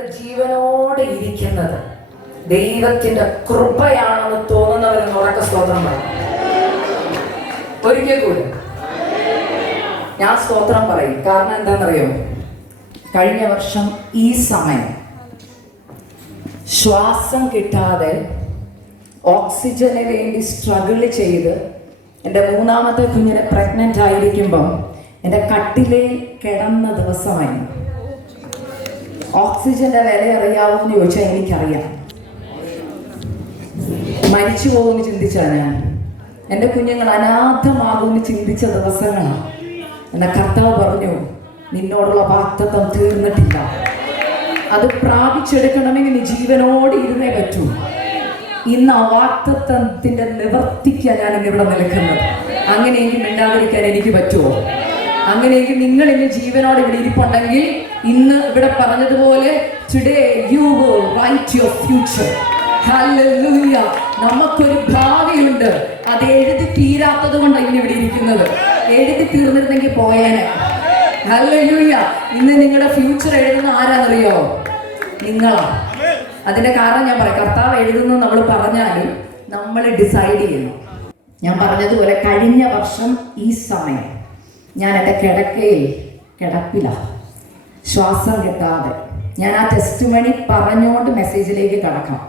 ഇവിടെ ജീവനോടെ ഇരിക്കുന്നത് ദൈവത്തിന്റെ കൃപയാണെന്ന് തോന്നുന്നവരെന്ന് ഉറക്ക സ്തോത്രം പറയും. ഒരിക്കൽ കൂടി ഞാൻ സ്തോത്രം പറയും. കാരണം എന്താണെന്നറിയോ, കഴിഞ്ഞ വർഷം ഈ സമയം ശ്വാസം കിട്ടാതെ ഓക്സിജന് വേണ്ടി സ്ട്രഗിൾ ചെയ്ത് എൻ്റെ മൂന്നാമത്തെ കുഞ്ഞിനെ പ്രഗ്നൻ്റ് ആയിരിക്കുമ്പം എൻ്റെ കട്ടിലിൽ കിടന്ന ദിവസമായിരുന്നു. ഓക്സിജന്റെ വില അറിയാവോ എന്ന് ചോദിച്ചാൽ എനിക്കറിയാം. മരിച്ചു പോകുമെന്ന് ചിന്തിച്ചാൽ ഞാൻ, എൻ്റെ കുഞ്ഞുങ്ങൾ അനാഥമാകുമെന്ന് ചിന്തിച്ച ദിവസങ്ങളാണ്. എന്ന കർത്താവ് പറഞ്ഞു, നിന്നോടുള്ള വാഗ്ദത്തം തീർന്നിട്ടില്ല, അത് പ്രാപിച്ചെടുക്കണമെങ്കിൽ നീ ജീവനോടെ ഇരുന്നേ പറ്റൂ. ഇന്ന് ആ വാഗ്ദത്തത്തിന്റെ നിവർത്തിക്കാൻ ഞാൻ ഇന്നിവിടെ നിൽക്കുന്നത്. അങ്ങനെയെങ്കിൽ മിണ്ടാതിരിക്കാൻ എനിക്ക് പറ്റുമോ? അങ്ങനെയെങ്കിൽ നിങ്ങൾ ഇന്ന് ജീവനോടെ ഇവിടെ ഇരിപ്പുണ്ടെങ്കിൽ ഇന്ന് ഇവിടെ പറഞ്ഞതുപോലെ today you will write your future. Hallelujah. നമുക്കൊരു ഭാവിയുണ്ട്. അത് എഴുതി തീരാത്തത് കൊണ്ടാണ് ഇന്ന് ഇവിടെ ഇരിക്കുന്നത്. എഴുതി തീർന്നിരുന്നെങ്കിൽ പോയേനെ. ഹല്ലേലൂയ. ഇന്ന് നിങ്ങളുടെ ഫ്യൂച്ചർ എഴുതുന്ന ആരാന്നറിയോ? നിങ്ങളാ. അതിന്റെ കാരണം ഞാൻ പറയാം. കർത്താവ് എഴുതുന്നു നമ്മൾ പറഞ്ഞാലും നമ്മൾ ഡിസൈഡ് ചെയ്യണം. ഞാൻ പറഞ്ഞതുപോലെ കഴിഞ്ഞ വർഷം ഈ സമയം ഞാൻ എൻ്റെ കിടപ്പിലാണ്, ശ്വാസം കിട്ടാതെ. ഞാൻ ആ ടെസ്റ്റ് മണി പറഞ്ഞുകൊണ്ട് മെസ്സേജിലേക്ക് കടക്കാം.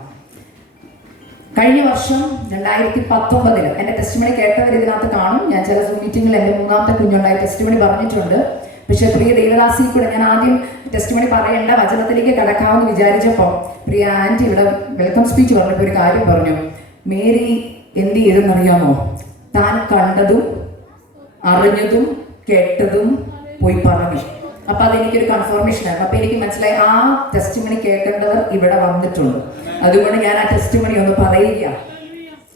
കഴിഞ്ഞ വർഷം 2019 എൻ്റെ ടെസ്റ്റ് മണി കേട്ടവർ ഇതിനകത്ത് കാണും. ഞാൻ ചില മീറ്റിങ്ങിൽ എൻ്റെ മൂന്നാമത്തെ കുഞ്ഞുണ്ടായ ടെസ്റ്റ് മണി പറഞ്ഞിട്ടുണ്ട്. പക്ഷെ പ്രിയ ദൈവദാസി കൂടെ ഞാൻ ആദ്യം ടെസ്റ്റ് മണി പറയേണ്ട വചനത്തിലേക്ക് കടക്കാമെന്ന് വിചാരിച്ചപ്പോൾ പ്രിയ ആൻറ്റി ഇവിടെ വെൽക്കം സ്പീച്ച് പറഞ്ഞപ്പോൾ ഒരു കാര്യം പറഞ്ഞു. മേരി എന്ത് ചെയ്തെന്നറിയാമോ? താൻ കണ്ടതും അറിഞ്ഞതും കേട്ടതും പോയി പറഞ്ഞു. അപ്പൊ അതെനിക്കൊരു കൺഫർമേഷൻ ആയിരുന്നു. അപ്പൊ എനിക്ക് മനസ്സിലായി ആ ടെസ്റ്റ് മണി കേൾക്കേണ്ടവർ ഇവിടെ വന്നിട്ടുണ്ട്. അതുകൊണ്ട് ഞാൻ ആ ടെസ്റ്റ് മണി ഒന്ന് പറയുക.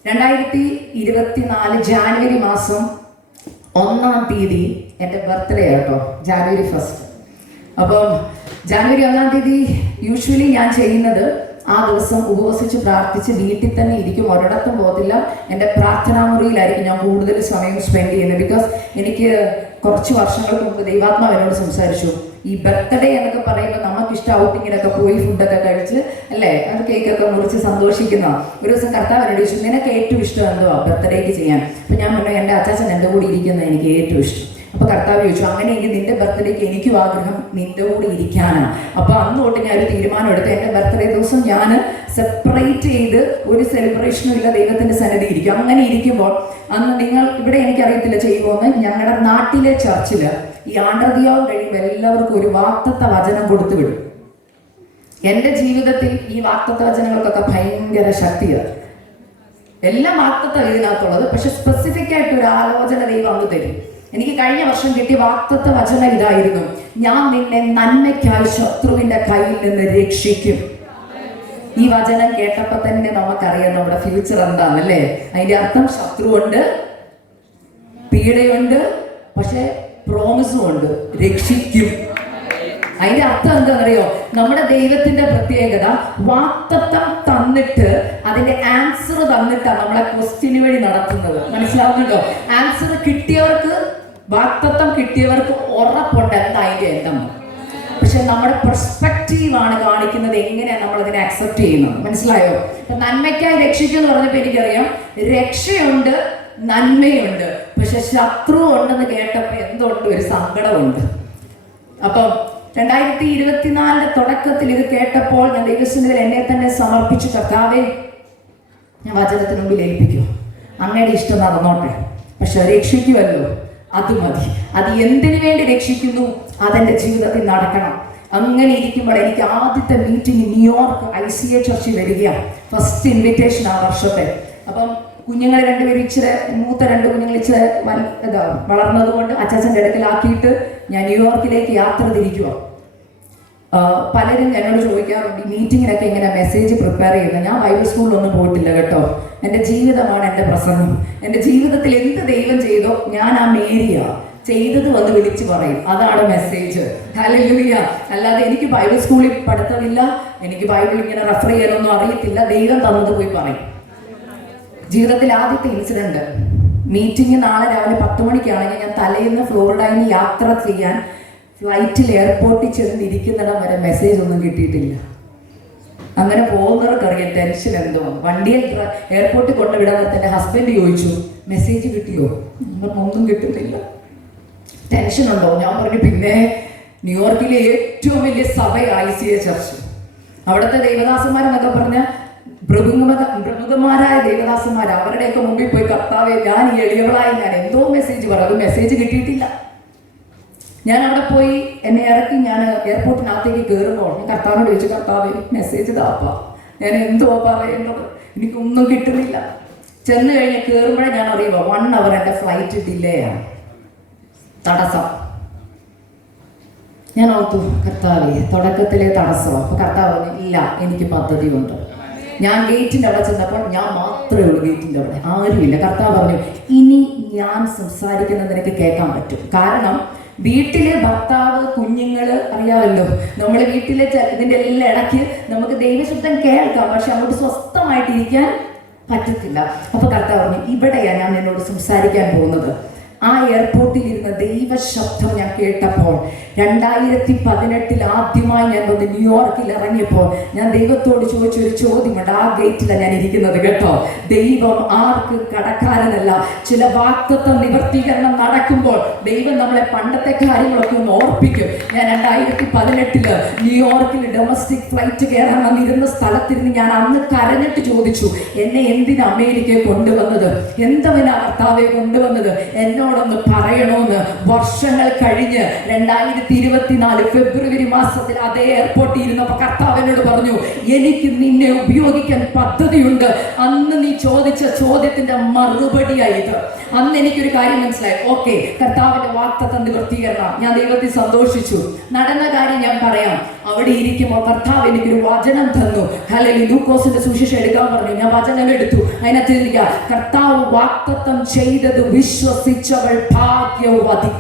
2024 ജാനുവരി മാസം 1-ാം തീയതി എൻ്റെ ബർത്ത്ഡേ ആട്ടോ, ജാനുവരി 1. അപ്പം ജാനുവരി 1-ാം തീയതി യൂഷ്വലി ഞാൻ ചെയ്യുന്നത് ആ ദിവസം ഉപവസിച്ച് പ്രാർത്ഥിച്ച് വീട്ടിൽ തന്നെ ഇരിക്കും, ഒരിടത്തും പോകത്തില്ല. എൻ്റെ പ്രാർത്ഥനാ മുറിയിലായിരിക്കും ഞാൻ കൂടുതൽ സമയം സ്പെൻഡ് ചെയ്യുന്നത്. ബിക്കോസ് എനിക്ക് കുറച്ച് വർഷങ്ങൾക്ക് മുമ്പ് ദൈവാത്മാവ് എന്നോട് സംസാരിച്ചു, ഈ ബർത്ത്ഡേ എന്നൊക്കെ പറയുമ്പോൾ നമുക്കിഷ്ടം ഔട്ടിങ്ങിനൊക്കെ പോയി ഫുഡൊക്കെ കഴിച്ച് അല്ലേ, അത് കേക്കൊക്കെ മുറിച്ച് സന്തോഷിക്കുന്ന. ഒരു ദിവസം കർത്താവ് എന്നോട് ചോദിച്ചു, നിനക്ക് ഏറ്റവും ഇഷ്ടം എന്തുവാ ബർത്ത്ഡേക്ക് ചെയ്യാൻ? അപ്പം ഞാൻ പറഞ്ഞു, എൻ്റെ അച്ചാച്ചൻ എൻ്റെ കൂടെ ഇരിക്കുന്നത് എനിക്ക് ഏറ്റവും ഇഷ്ടം. അപ്പൊ കർത്താവ് ചോദിച്ചു, അങ്ങനെയെങ്കിൽ നിന്റെ ബർത്ത്ഡേക്ക് എനിക്കും ആഗ്രഹം നിന്റെ കൂടെ ഇരിക്കാനാണ്. അപ്പൊ അന്ന് തൊട്ട് ഞാൻ ഒരു തീരുമാനം എടുത്തു. എൻ്റെ ബർത്ത്ഡേ ദിവസം ഞാൻ സെപ്പറേറ്റ് ചെയ്ത് ഒരു സെലിബ്രേഷനും ഇല്ല, ദൈവത്തിന്റെ സന്നിധി ഇരിക്കും. അങ്ങനെ ഇരിക്കുമ്പോൾ അന്ന് നിങ്ങൾ ഇവിടെ എനിക്കറിയത്തില്ല ചെയ്യുമോന്ന്, ഞങ്ങളുടെ നാട്ടിലെ ചർച്ചില് ഈ ആണ്ടർദിയാവും കഴിയുമ്പോൾ എല്ലാവർക്കും ഒരു വാഗ്ദത്ത വചനം കൊടുത്തു വിടും. എൻ്റെ ജീവിതത്തിൽ ഈ വാഗ്ദത്ത വചനങ്ങൾക്കൊക്കെ ഭയങ്കര ശക്തിയാണ്. എല്ലാം വാഗ്ദത്ത ഇതിനകത്തുള്ളത്, പക്ഷെ സ്പെസിഫിക് ആയിട്ട് ഒരു ആലോചന ദൈവം അന്ന് തരും. എനിക്ക് കഴിഞ്ഞ വർഷം കിട്ടിയ വാഗ്ദത്ത വചനം ഇതായിരുന്നു, ഞാൻ നിന്നെ നന്മയ്ക്കായി ശത്രുവിന്റെ കയ്യിൽ നിന്ന് രക്ഷിക്കും. ഈ വചനം കേട്ടപ്പോൾ തന്നെ നമുക്കറിയാം നമ്മുടെ ഫ്യൂച്ചർ എന്താണല്ലേ. അതിന്റെ അർത്ഥം ശത്രുവുണ്ട്, പീഡയുണ്ട്, പക്ഷെ പ്രോമിസും ഉണ്ട്, രക്ഷിക്കും. അതിന്റെ അർത്ഥം എന്താണെന്നറിയോ? നമ്മുടെ ദൈവത്തിന്റെ പ്രത്യേകത വാഗ്ദത്തം തന്നിട്ട് അതിന്റെ ആൻസർ തന്നിട്ടാണ് നമ്മളെ ക്വസ്റ്റ്യൻ വഴി നടത്തുന്നത്. മനസ്സിലാവുന്നുണ്ടോ? ആൻസർ കിട്ടിയവർക്ക്, വാഗ്ദത്തം കിട്ടിയവർക്ക് ഉറപ്പുണ്ട് എന്താ അതിന്റെ എണ്ണം. പക്ഷെ നമ്മുടെ പെർസ്പെക്റ്റീവാണ് കാണിക്കുന്നത് എങ്ങനെയാണ് നമ്മൾ അതിനെ അക്സെപ്റ്റ് ചെയ്യുന്നത്. മനസ്സിലായോ? നന്മയ്ക്കായി രക്ഷിക്കും എന്ന് പറഞ്ഞപ്പോൾ എനിക്കറിയാം രക്ഷയുണ്ട്, നന്മയുണ്ട്, പക്ഷെ ശത്രു ഉണ്ടെന്ന് കേട്ടപ്പോൾ എന്തുണ്ട്, ഒരു സങ്കടമുണ്ട്. അപ്പം 2024 തുടക്കത്തിൽ ഇത് കേട്ടപ്പോൾ ഞാൻ ദൈവസന്നിധിയിൽ എന്നെ തന്നെ സമർപ്പിച്ചു. കർത്താവേ, ഞാൻ വചനത്തിന് മുമ്പിൽ ഏൽപ്പിക്കും, അങ്ങയുടെ ഇഷ്ടം നടന്നോട്ടെ, പക്ഷെ രക്ഷിക്കുമല്ലോ, അത് മതി. അത് എന്തിനു വേണ്ടി രക്ഷിക്കുന്നു അതെന്റെ ജീവിതത്തിൽ നടക്കണം. അങ്ങനെ ഇരിക്കുമ്പോൾ എനിക്ക് ആദ്യത്തെ മീറ്റിംഗ് ന്യൂയോർക്ക് ICA ചർച്ചിൽ വരികയാണ്. ഫസ്റ്റ് ഇൻവിറ്റേഷൻ ആ വർഷത്തെ. അപ്പം കുഞ്ഞുങ്ങൾ രണ്ടുപേരും ഇച്ചിരി മൂത്ത 2 കുഞ്ഞുങ്ങൾ ഇച്ചിരി വളർന്നതുകൊണ്ട് അച്ചാച്ചൻ്റെ ഇടയ്ക്കിലാക്കിയിട്ട് ഞാൻ ന്യൂയോർക്കിലേക്ക് യാത്ര തിരിക്കുക. പലരും എന്നോട് ചോദിക്കാറുണ്ട്, ഈ മീറ്റിങ്ങിനൊക്കെ ഇങ്ങനെ മെസ്സേജ് പ്രിപ്പയർ ചെയ്യുന്നത്. ഞാൻ ബൈബിൾ സ്കൂളിലൊന്നും പോയിട്ടില്ല കേട്ടോ. എൻ്റെ ജീവിതമാണ് എൻ്റെ പ്രസംഗം. എൻ്റെ ജീവിതത്തിൽ എന്ത് ദൈവം ചെയ്തോ ഞാൻ ആ മേരിയ ചെയ്തത് വന്ന് വിളിച്ചു പറയും, അതാണ് മെസ്സേജ്. ഹല്ലേലൂയ. അല്ലാതെ എനിക്ക് ബൈബിൾ സ്കൂളിൽ പഠിത്തമില്ല, എനിക്ക് ബൈബിൾ ഇങ്ങനെ റെഫർ ചെയ്യാനൊന്നും അറിയത്തില്ല. ദൈവം തന്നത് പോയി പറയും. ജീവിതത്തിൽ ആദ്യത്തെ ഇൻസിഡന്റ്, മീറ്റിംഗ് നാളെ രാവിലെ 10 മണിക്കാണെങ്കിൽ ഞാൻ തലേന്ന് ഫ്ലോറിഡയിൽ യാത്ര ചെയ്യാൻ ഫ്ലൈറ്റിൽ എയർപോർട്ടിൽ ചെന്നിരിക്കുന്നിടം വരെ മെസ്സേജ് ഒന്നും കിട്ടിയിട്ടില്ല. അങ്ങനെ പോകുന്നവർക്കറിയാം ടെൻഷൻ എന്തോ. വണ്ടിയിൽ എയർപോർട്ടിൽ കൊണ്ടുവിടാൻ എൻ്റെ ഹസ്ബൻഡ് ചോദിച്ചു, മെസ്സേജ് കിട്ടിയോ? ഒന്നും കിട്ടുന്നില്ല. ടെൻഷൻ ഉണ്ടോ? ഞാൻ പറഞ്ഞു, പിന്നെ ന്യൂയോർക്കിലെ ഏറ്റവും വലിയ സഭ ICA ചർച്ച്. അവിടുത്തെ ദേവദാസന്മാരെന്നൊക്കെ പറഞ്ഞാൽ പ്രമുഖന്മാരായ ദേവദാസന്മാർ. അവരുടെയൊക്കെ മുമ്പിൽ പോയി, കർത്താവേ, ഞാൻ ഈ എളിയവളായി ഞാൻ എന്തോ മെസ്സേജ് പറയും, അത് മെസ്സേജ് കിട്ടിയിട്ടില്ല. ഞാൻ അവിടെ പോയി എന്നെ ഇറക്കി ഞാൻ എയർപോർട്ടിനകത്തേക്ക് കയറുമ്പോൾ ഞാൻ കർത്താവിനോട് ചോദിച്ചു, കർത്താവേ, മെസ്സേജ് താപ്പാ, ഞാൻ എന്തോ പറയേണ്ടത്, എനിക്കൊന്നും കിട്ടുന്നില്ല. ചെന്ന് കഴിഞ്ഞ് കയറുമ്പോഴേ ഞാൻ അറിയുമോ 1 hour എൻ്റെ ഫ്ലൈറ്റ് ഡിലേ ആണ്, തടസ്സം. ഞാൻ ഓർത്തു, കർത്താവേ, തുടക്കത്തിലെ തടസ്സമാണ്. അപ്പോൾ കർത്താവ് പറഞ്ഞു, ഇല്ല, എനിക്ക് പദ്ധതിയുണ്ട്. ഞാൻ ഗേറ്റിൻ്റെ അവിടെ ചെന്നപ്പോൾ ഞാൻ മാത്രമേ ഉള്ളൂ ഗേറ്റിൻ്റെ അവിടെ, ആരുമില്ല. കർത്താവ് പറഞ്ഞു, ഇനി ഞാൻ സംസാരിക്കുന്നത് നിനക്ക് കേൾക്കാൻ പറ്റും. കാരണം വീട്ടിലെ ഭർത്താവ്, കുഞ്ഞുങ്ങൾ, അറിയാമല്ലോ, നമ്മുടെ വീട്ടിലെ ഇതിൻ്റെ എല്ലാം ഇടയ്ക്ക് നമുക്ക് ദൈവശബ്ദം കേൾക്കാം, പക്ഷെ അങ്ങോട്ട് സ്വസ്ഥമായിട്ടിരിക്കാൻ പറ്റത്തില്ല. അപ്പോൾ കർത്താവ് പറഞ്ഞു, ഇവിടെയാണ് ഞാൻ നിന്നോട് സംസാരിക്കാൻ പോകുന്നത്. ആ എയർപോർട്ടിൽ ഇരുന്ന ദൈവശബ്ദം ഞാൻ കേട്ടപ്പോൾ 2018 ആദ്യമായി ഞാൻ വന്ന് ന്യൂയോർക്കിൽ ഇറങ്ങിയപ്പോൾ ഞാൻ ദൈവത്തോട് ചോദിച്ചൊരു ചോദ്യമുണ്ട്. ആ ഗേറ്റിലാണ് ഞാൻ ഇരിക്കുന്നത് കേട്ടോ. ദൈവം ആർക്ക് കടക്കാരനല്ല. ചില വാഗ്ദത്ത നിവർത്തീകരണം നടക്കുമ്പോൾ ദൈവം നമ്മളെ പണ്ടത്തെ കാര്യങ്ങളൊക്കെ ഒന്ന് ഓർപ്പിക്കും. ഞാൻ 2018 ന്യൂയോർക്കിൽ ഡൊമസ്റ്റിക് ഫ്ലൈറ്റ് കയറാൻ വന്നിരുന്ന സ്ഥലത്തിരുന്ന് ഞാൻ അന്ന് കരഞ്ഞിട്ട് ചോദിച്ചു, എന്നെ എന്തിനാ അമേരിക്കയെ കൊണ്ടുവന്നത്, എന്തവനാ കർത്താവെ കൊണ്ടുവന്നത്, എന്നോടൊന്ന് പറയണോന്ന്. വർഷങ്ങൾ കഴിഞ്ഞ് 2024 ഫെബ്രുവരി മാസത്തിൽ അതേ എയർപോർട്ടിൽ ഇരുന്നപ്പോൾ കർത്താവിനോട് പറഞ്ഞു, എനിക്ക് നിന്നെ ഉപയോഗിക്കാൻ പദ്ധതിയുണ്ട്. അന്ന് നീ ചോദിച്ച ചോദ്യത്തിന്റെ മറുപടിയായത്. അന്ന് എനിക്കൊരു കാര്യം മനസ്സിലായി. ഓക്കെ, കർത്താവിന്റെ വാഗ്ദത്ത നിവർത്തീകരണം. ഞാൻ ദൈവത്തിൽ സന്തോഷിച്ചു. നടന്ന കാര്യം ഞാൻ പറയാം. അവിടെ ഇരിക്കുമ്പോൾ കർത്താവ് എനിക്കൊരു വചനം തന്നു. ഹല്ലേലൂയ. ലൂക്കോസിന്റെ സുവിശേഷം എടുക്കാൻ പറഞ്ഞു. ഞാൻ വചനം എടുത്തു. അതിനകത്ത് കർത്താവ് വാഗ്ദത്തം ചെയ്തത് വിശ്വസിച്ചവൾ ഭാഗ്യവതി.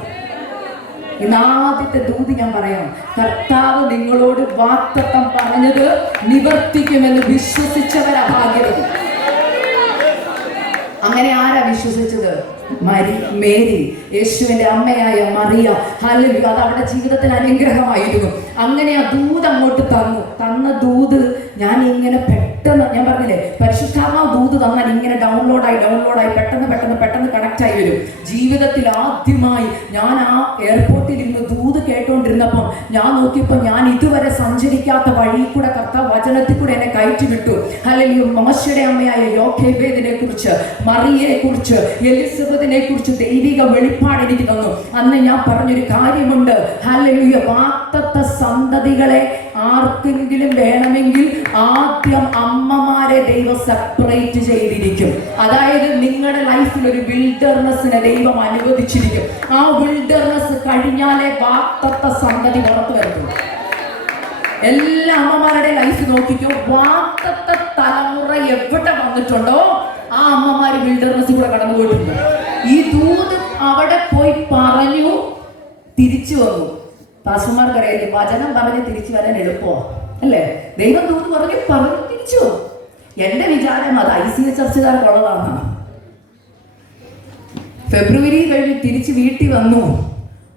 ഇന്ന് ആദ്യത്തെ ദൂത് ഞാൻ പറയാം. കർത്താവ് നിങ്ങളോട് വാഗ്ദത്തം പറഞ്ഞത് നിവർത്തിക്കുമെന്ന് വിശ്വസിച്ചവരാ ഭാഗ്യവതി. അങ്ങനെ ആരാ വിശ്വസിച്ചത്? മേരി, യേശുവിന്റെ അമ്മയായ മറിയ. ഹല്ലേലൂയ. അത് അവരുടെ ജീവിതത്തിൽ അനുഗ്രഹമായിരുന്നു. അങ്ങനെ ആ ദൂത് അങ്ങോട്ട് തന്ന ദൂത് ഞാൻ ഇങ്ങനെ പെട്ടെന്ന്, ഞാൻ പറഞ്ഞില്ലേ, പരിശുദ്ധാത്മാവ് ദൂത് തന്നാൽ ഇങ്ങനെ ഡൗൺലോഡായി പെട്ടെന്ന് കണക്ട് ആയി വരും. ജീവിതത്തിൽ ആദ്യമായി ഞാൻ ആ എയർപോർട്ടിൽ ഇരുന്ന് ദൂത് കേട്ടോണ്ടിരുന്നപ്പം ഞാൻ നോക്കിയപ്പോൾ ഞാൻ ഇതുവരെ സഞ്ചരിക്കാത്ത വഴി കൂടെ കർത്താവ് വചനത്തിൽ കൂടെ എന്നെ കയറ്റി വിട്ടു. ഹല്ലേലൂയ. മോശയുടെ അമ്മയായ യോഖേബേദിനെ കുറിച്ച്, മറിയയെ കുറിച്ച്, എലിസബത്തിനെ കുറിച്ച് ദൈവിക വെളിപ്പാട് എനിക്ക് തന്നു. അന്ന് ഞാൻ പറഞ്ഞൊരു കാര്യമുണ്ട്. ഹല്ലേലൂയ. വാഗ്ദത്ത സന്തതികളെ ആർക്കെങ്കിലും വേണമെങ്കിൽ ആദ്യം അമ്മമാരെ ദൈവം സെപ്പറേറ്റ് ചെയ്തിരിക്കും. അതായത് നിങ്ങളുടെ ലൈഫിൽ ഒരു വിൽഡർനെസ്സിനെ ദൈവം അനുവദിച്ചിരിക്കും. ആ വിൽഡർനെസ് കഴിഞ്ഞാലേ വാഗ്ദത്ത സന്തതി പുറത്തു വരുന്നു. എല്ലാ അമ്മമാരുടെ ലൈഫ് നോക്കിക്കോ. വാഗ്ദത്ത തലമുറ എവിടെ വന്നിട്ടുണ്ടോ ആ അമ്മമാര് വിൽഡർനെസ് കൂടെ കടന്നു പോയിട്ടുണ്ട്. ഈ ദൂത് അവിടെ പോയി പറഞ്ഞു, തിരിച്ചു വന്നു. പാസ്റ്റർമാർക്കറിയാം, വചനം പറഞ്ഞ് തിരിച്ചു വരാൻ എളുപ്പമോ അല്ലേ? ദൈവം ദൂത് പറഞ്ഞു തിരിച്ചു വന്നു. എന്റെ വിചാരം അത് ICA ചർച്ചക്കാർക്കുള്ളതാണ്. ഫെബ്രുവരി കഴിഞ്ഞ് തിരിച്ച് വീട്ടിൽ വന്നു.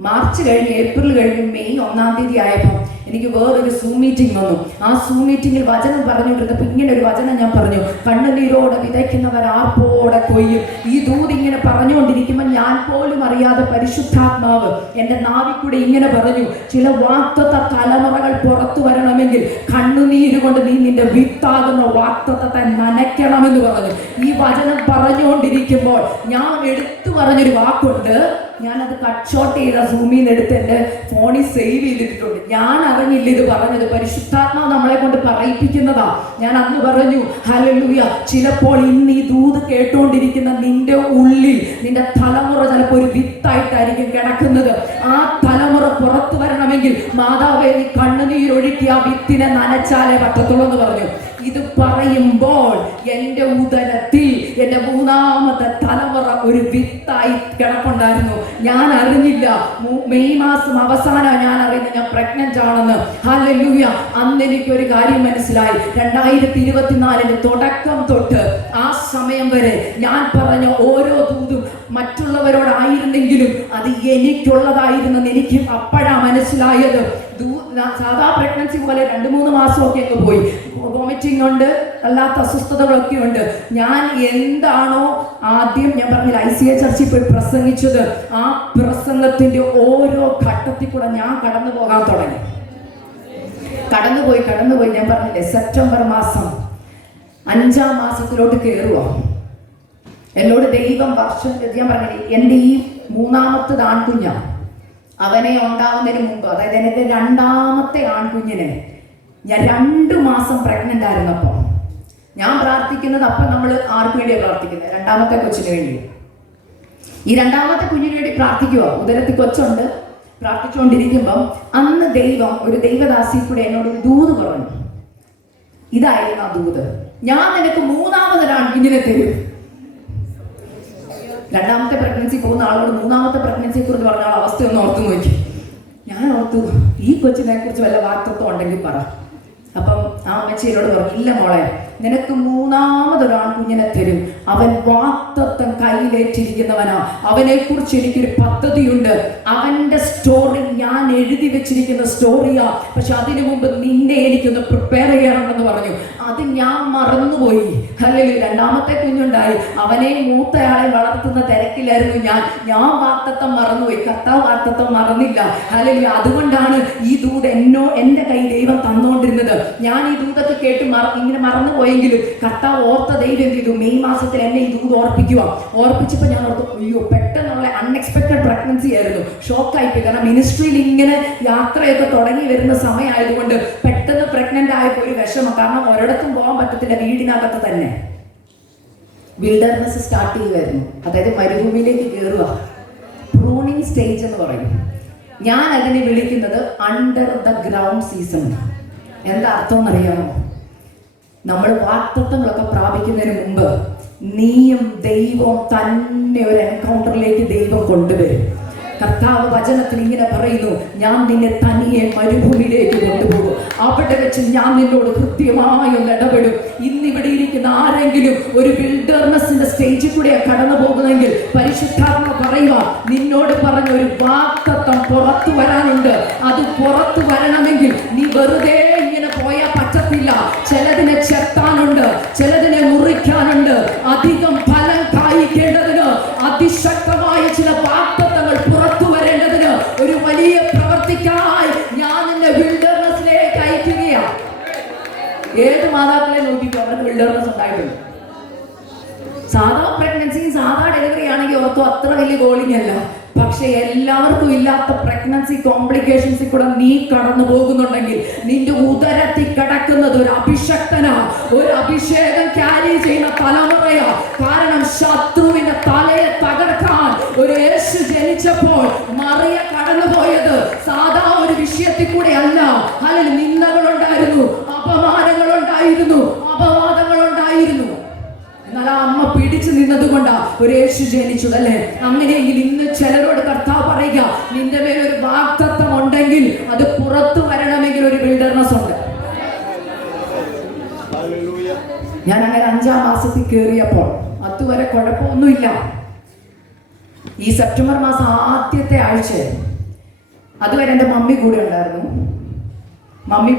മാർച്ച് കഴിഞ്ഞ് ഏപ്രിൽ കഴിഞ്ഞ് മെയ് 1-ാം തീയതി ആയപ്പോൾ എനിക്ക് വേറൊരു സൂം മീറ്റിംഗ് വന്നു. ആ സൂം മീറ്റിംഗിൽ വചനം പറഞ്ഞുകൊണ്ടിരുന്നപ്പോൾ ഇങ്ങനെ ഒരു വചനം ഞാൻ പറഞ്ഞു, കണ്ണുനീരോടെ വിതയ്ക്കുന്നവർ ആർപ്പോടെ കൊയ്യും. ഈ ദൂത് ഇങ്ങനെ പറഞ്ഞുകൊണ്ടിരിക്കുമ്പോൾ ഞാൻ പോലും അറിയാതെ പരിശുദ്ധാത്മാവ് എൻ്റെ നാവിക്കൂടെ ഇങ്ങനെ പറഞ്ഞു, ചില വാഗ്ദത്ത തലമുറകൾ പുറത്തു വരണമെങ്കിൽ കണ്ണുനീര് കൊണ്ട് നീ നിന്റെ വിത്താകുന്ന വാഗ്ദത്തത്തെ നനയ്ക്കണമെന്ന് പറഞ്ഞു. ഈ വചനം പറഞ്ഞുകൊണ്ടിരിക്കുമ്പോൾ ഞാൻ എടുത്തു പറഞ്ഞൊരു വാക്കുണ്ട്. ഞാനത് കട്ട് ഷോട്ട് ചെയ്ത സൂമിൽ നിന്ന് എടുത്ത് എൻ്റെ ഫോണിൽ സേവ് ചെയ്തിട്ടുണ്ട്. ഞാൻ അറിഞ്ഞില്ല ഇത് പറഞ്ഞത്. പരിശുദ്ധാത്മാവ് നമ്മളെ കൊണ്ട് പറയിപ്പിക്കുന്നതാ. ഞാൻ അന്ന് പറഞ്ഞു, ഹല്ലേലൂയ, ചിലപ്പോൾ ഇന്ന് ഈ ദൂത് കേട്ടുകൊണ്ടിരിക്കുന്ന നിന്റെ ഉള്ളിൽ നിന്റെ തലമുറ ചിലപ്പോൾ ഒരു വിത്തായിട്ടായിരിക്കും കിടക്കുന്നത്. ആ തലമുറ പുറത്തു വരണമെങ്കിൽ മാതാവേ നീ കണ്ണുനീരൊഴുക്കി ആ വിത്തിനെ നനച്ചാലേ പറ്റത്തുള്ളൂ എന്ന് പറഞ്ഞു. ഇത് പറയുമ്പോൾ എൻ്റെ ഉദരത്തിൽ എൻ്റെ 3ാമത്തെ തലമുറ ഒരു വിത്തായി കിടപ്പുണ്ടായിരുന്നു. ഞാൻ അറിഞ്ഞില്ല. മെയ് മാസം അവസാനം ഞാൻ അറിയുന്നത് ഞാൻ പ്രഗ്നന്റ് ആണെന്ന്. ഹല്ലേലൂയ. അന്ന് എനിക്കൊരു കാര്യം മനസ്സിലായി. 2024 തുടക്കം തൊട്ട് ആ സമയം വരെ ഞാൻ പറഞ്ഞ ഓരോ ദൂതും മറ്റുള്ളവരോടായിരുന്നെങ്കിലും അത് എനിക്കുള്ളതായിരുന്നെന്ന് എനിക്ക് അപ്പോഴാ മനസ്സിലായത്. സാധാ പ്രഗ്നൻസി പോലെ 2-3 മാസമൊക്കെ അങ്ങ് പോയി. വോമിറ്റിംഗ് ഉണ്ട്, അല്ലാത്ത അസ്വസ്ഥതകളൊക്കെ ഉണ്ട്. ഞാൻ എന്താണോ ആദ്യം ഞാൻ പറഞ്ഞില്ല ICA ചർച്ചിൽ പോയി പ്രസംഗിച്ചത്, ആ പ്രസംഗത്തിന്റെ ഓരോ ഘട്ടത്തിൽ കൂടെ ഞാൻ കടന്നു പോകാൻ തുടങ്ങി. കടന്നുപോയി ഞാൻ പറഞ്ഞില്ലേ, സെപ്റ്റംബർ മാസം 5-ാം മാസത്തിലോട്ട് കയറുക. എന്നോട് ദൈവം വർഷം ഞാൻ പറഞ്ഞില്ലേ, എൻ്റെ ഈ 3ാമത്തെ ആൺകുഞ്ഞ അവനെ ഉണ്ടാവുന്നതിന് മുമ്പ്, അതായത് എൻ്റെ 2ാമത്തെ ആൺകുഞ്ഞിനെ ഞാൻ 2 മാസം പ്രഗ്നന്റ് ആയിരുന്നപ്പോൾ ഞാൻ പ്രാർത്ഥിക്കുന്നത്, അപ്പം നമ്മൾ ആർക്ക് വേണ്ടിയാണ് പ്രാർത്ഥിക്കുന്നത്? 2ാമത്തെ കൊച്ചിന് വേണ്ടി. ഈ 2ാമത്തെ കുഞ്ഞിന് വേണ്ടി പ്രാർത്ഥിക്കുക. ഉദരത്തിൽ കൊച്ചുണ്ട്. പ്രാർത്ഥിച്ചുകൊണ്ടിരിക്കുമ്പം അന്ന് ദൈവം ഒരു ദൈവദാസി കൂടെ എന്നോട് ഒരു ദൂത് പറഞ്ഞു. ഇതായിരുന്നു ആ ദൂത്: ഞാൻ നിനക്ക് 3ാമതൊരു ആൺകുഞ്ഞിനെ തരും. 2ാമത്തെ പ്രഗ്നൻസി പോകുന്ന ആളോട് 3ാമത്തെ പ്രഗ്നൻസിയെ കുറിച്ച് പറഞ്ഞ ആൾ അവസ്ഥയൊന്ന് ഓർത്തു നോക്കി. ഞാൻ ഓർത്തു, ഈ കൊച്ചിനെ കുറിച്ച് വല്ല വാക്തത്വം ഉണ്ടെങ്കിൽ പറ. അപ്പം ആ അമ്മച്ചിയോട് പറഞ്ഞു, ഇല്ല മോളെ, നിനക്ക് 3ാമതൊരു ആൺകുഞ്ഞിനെ തരും. അവൻ വാക്തത്വം കയ്യിലേറ്റിരിക്കുന്നവനാ. അവനെ കുറിച്ച് എനിക്കൊരു പദ്ധതിയുണ്ട്. അവന്റെ സ്റ്റോറി ഞാൻ എഴുതി വെച്ചിരിക്കുന്ന സ്റ്റോറിയാ. പക്ഷെ അതിനു മുമ്പ് നിന്നെ എനിക്കൊന്ന് പ്രിപ്പയർ ചെയ്യണമെന്ന് പറഞ്ഞു. അത് ഞാൻ മറന്നുപോയി. അല്ലെങ്കിൽ 2ാമത്തെ കുഞ്ഞുണ്ടായി. അവനെ മൂത്തയാളെ വളർത്തുന്ന തിരക്കിലായിരുന്നു ഞാൻ വാക്തത്വം മറന്നുപോയി. കർത്താവ് വാക്തത്വം മറന്നില്ല. അല്ലെങ്കിൽ അതുകൊണ്ടാണ് ഈ ദൂത് എൻ്റെ കൈ ദൈവം തന്നുകൊണ്ടിരുന്നത്. ഞാൻ ഈ ദൂതൊക്കെ കേട്ട് ഇങ്ങനെ മറന്നുപോയെങ്കിലും കർത്താവ് ഓർത്ത ദൈവം എന്ത് ചെയ്തു? മെയ് മാസത്തിൽ എന്നെ ഈ ദൂത് ഓർപ്പിച്ചപ്പോൾ ഞാൻ ഓർത്തു, അയ്യോ, പെട്ടെന്നുള്ള അൺഎക്സ്പെക്ടഡ് പ്രഗ്നൻസി ആയിരുന്നു. ഷോക്കായിപ്പോയി. കാരണം മിനിസ്ട്രിയിൽ ഇങ്ങനെ യാത്രയൊക്കെ തുടങ്ങി വരുന്ന സമയമായതുകൊണ്ട് പെട്ടെന്ന് പ്രഗ്നന്റ് ആയപ്പോൾ ഒരു വിഷമം. കാരണം ഒരിടത്തും പോകാൻ പറ്റത്തില്ല, വീടിനകത്ത് തന്നെ. വിൽഡർനെസ് സ്റ്റാർട്ട് ചെയ്യുമായിരുന്നു. അതായത് മരുഭൂമിയിലേക്ക് കയറുക. പ്രൂണിങ് സ്റ്റേജ് എന്ന് പറയും. ഞാൻ അതിനെ വിളിക്കുന്നത് അണ്ടർ ദ ഗ്രൗണ്ട് സീസൺ. എന്താ അർത്ഥം എന്നറിയാമോ? നമ്മൾ വാക്തത്വങ്ങളൊക്കെ പ്രാപിക്കുന്നതിന് മുമ്പ് നീയും ദൈവവും തന്നെ ഒരു എൻകൗണ്ടറിലേക്ക് ദൈവം കൊണ്ടുവരും. കർത്താവ് വചനത്തിൽ ഇങ്ങനെ പറയുന്നു, ഞാൻ നിന്നെ തനിയെ മരുഭൂമിയിലേക്ക് കൊണ്ടുപോകും. അവിടെ വെച്ച് ഞാൻ നിന്നോട് കൃത്യമായി ഒന്ന് ഇടപെടും. ഇന്നിവിടെ ഇരിക്കുന്ന ആരെങ്കിലും ഒരു വിൽഡർനെസിന്റെ സ്റ്റേജിൽ കൂടെ കടന്നു പോകുന്നെങ്കിൽ പരിശുദ്ധാത്മ പറയുക, നിന്നോട് പറഞ്ഞ ഒരു വാക്തത്വം പുറത്തു വരാനുണ്ട്. അത് പുറത്തു വരണമെങ്കിൽ നീ വെറുതെ ഇങ്ങനെ പോയാൽ പറ്റത്തില്ല. ചിലതിനെ ചെത്താനുണ്ട്, ചിലതിനെ മുറിക്കാനുണ്ട്. അധികം ഫലം കായ്ക്കേണ്ടതിന് അതിശക്തമായ ചില വാക്തത്വങ്ങൾ പുറത്തു വരേണ്ടതിന് ഒരു വലിയ പ്രവർത്തിക്കായി ഞാൻ നിന്നെ വിൽഡർനെസ്സിലേക്ക് അയക്കുകയാണ്. ഏത് മാതാക്കളെ നോക്കിയിട്ട് അവർക്ക് വിൽഡർനെസ് ഉണ്ടായിട്ടുണ്ട്. സാധാ പ്രഗ്നൻസിയും സാധാ ഡെലിവറി ആണെങ്കിൽ ഓർത്തോ അത്ര വലിയ ഗോളിംഗ് അല്ല. പക്ഷെ എല്ലാവർക്കും ഇല്ലാത്ത പ്രഗ്നൻസി കോംപ്ലിക്കേഷൻസിൽ കൂടെ നീ കടന്നു പോകുന്നുണ്ടെങ്കിൽ നിന്റെ ഉദരത്തിൽ കിടക്കുന്നത് ഒരു അഭിഷക്തനാ, ഒരു അഭിഷേകം ക്യാരി ചെയ്യുന്ന തലമുറയാ. കാരണം ശത്രുവിന്റെ തലയെ തകർക്കാൻ ഒരു യേശു ജനിച്ചപ്പോൾ മറിയ കടന്നുപോയത് സാധാ ഒരു വിഷയത്തിൽ കൂടെ അല്ല. അതിൽ നിന്ദകളുണ്ടായിരുന്നു, അപമാനങ്ങളുണ്ടായിരുന്നു, അപവാദങ്ങളുണ്ടായിരുന്നു. എന്നാൽ ആ അമ്മ പിടിച്ചു നിന്നത് കൊണ്ടാ ഒരു യേശു ജനിച്ചത്, അല്ലേ? അങ്ങനെയെങ്കിൽ ഇന്ന് ചിലരോട് കർത്താവ് പറയുക, നിന്റെ മേൽ ഒരു വാക്തത്വം ഉണ്ടെങ്കിൽ അത് പുറത്തു വരണമെങ്കിൽ ഒരു വിൽഡർനെസ് ഉണ്ട്. ഞാൻ അങ്ങനെ 5-ാം മാസത്തിൽ കയറിയപ്പോൾ അതുവരെ കുഴപ്പമൊന്നുമില്ല. ഈ സെപ്റ്റംബർ മാസം ആദ്യത്തെ ആഴ്ച അതുവരെ എൻ്റെ മമ്മി കൂടെ ഉണ്ടായിരുന്നു. മമ്മി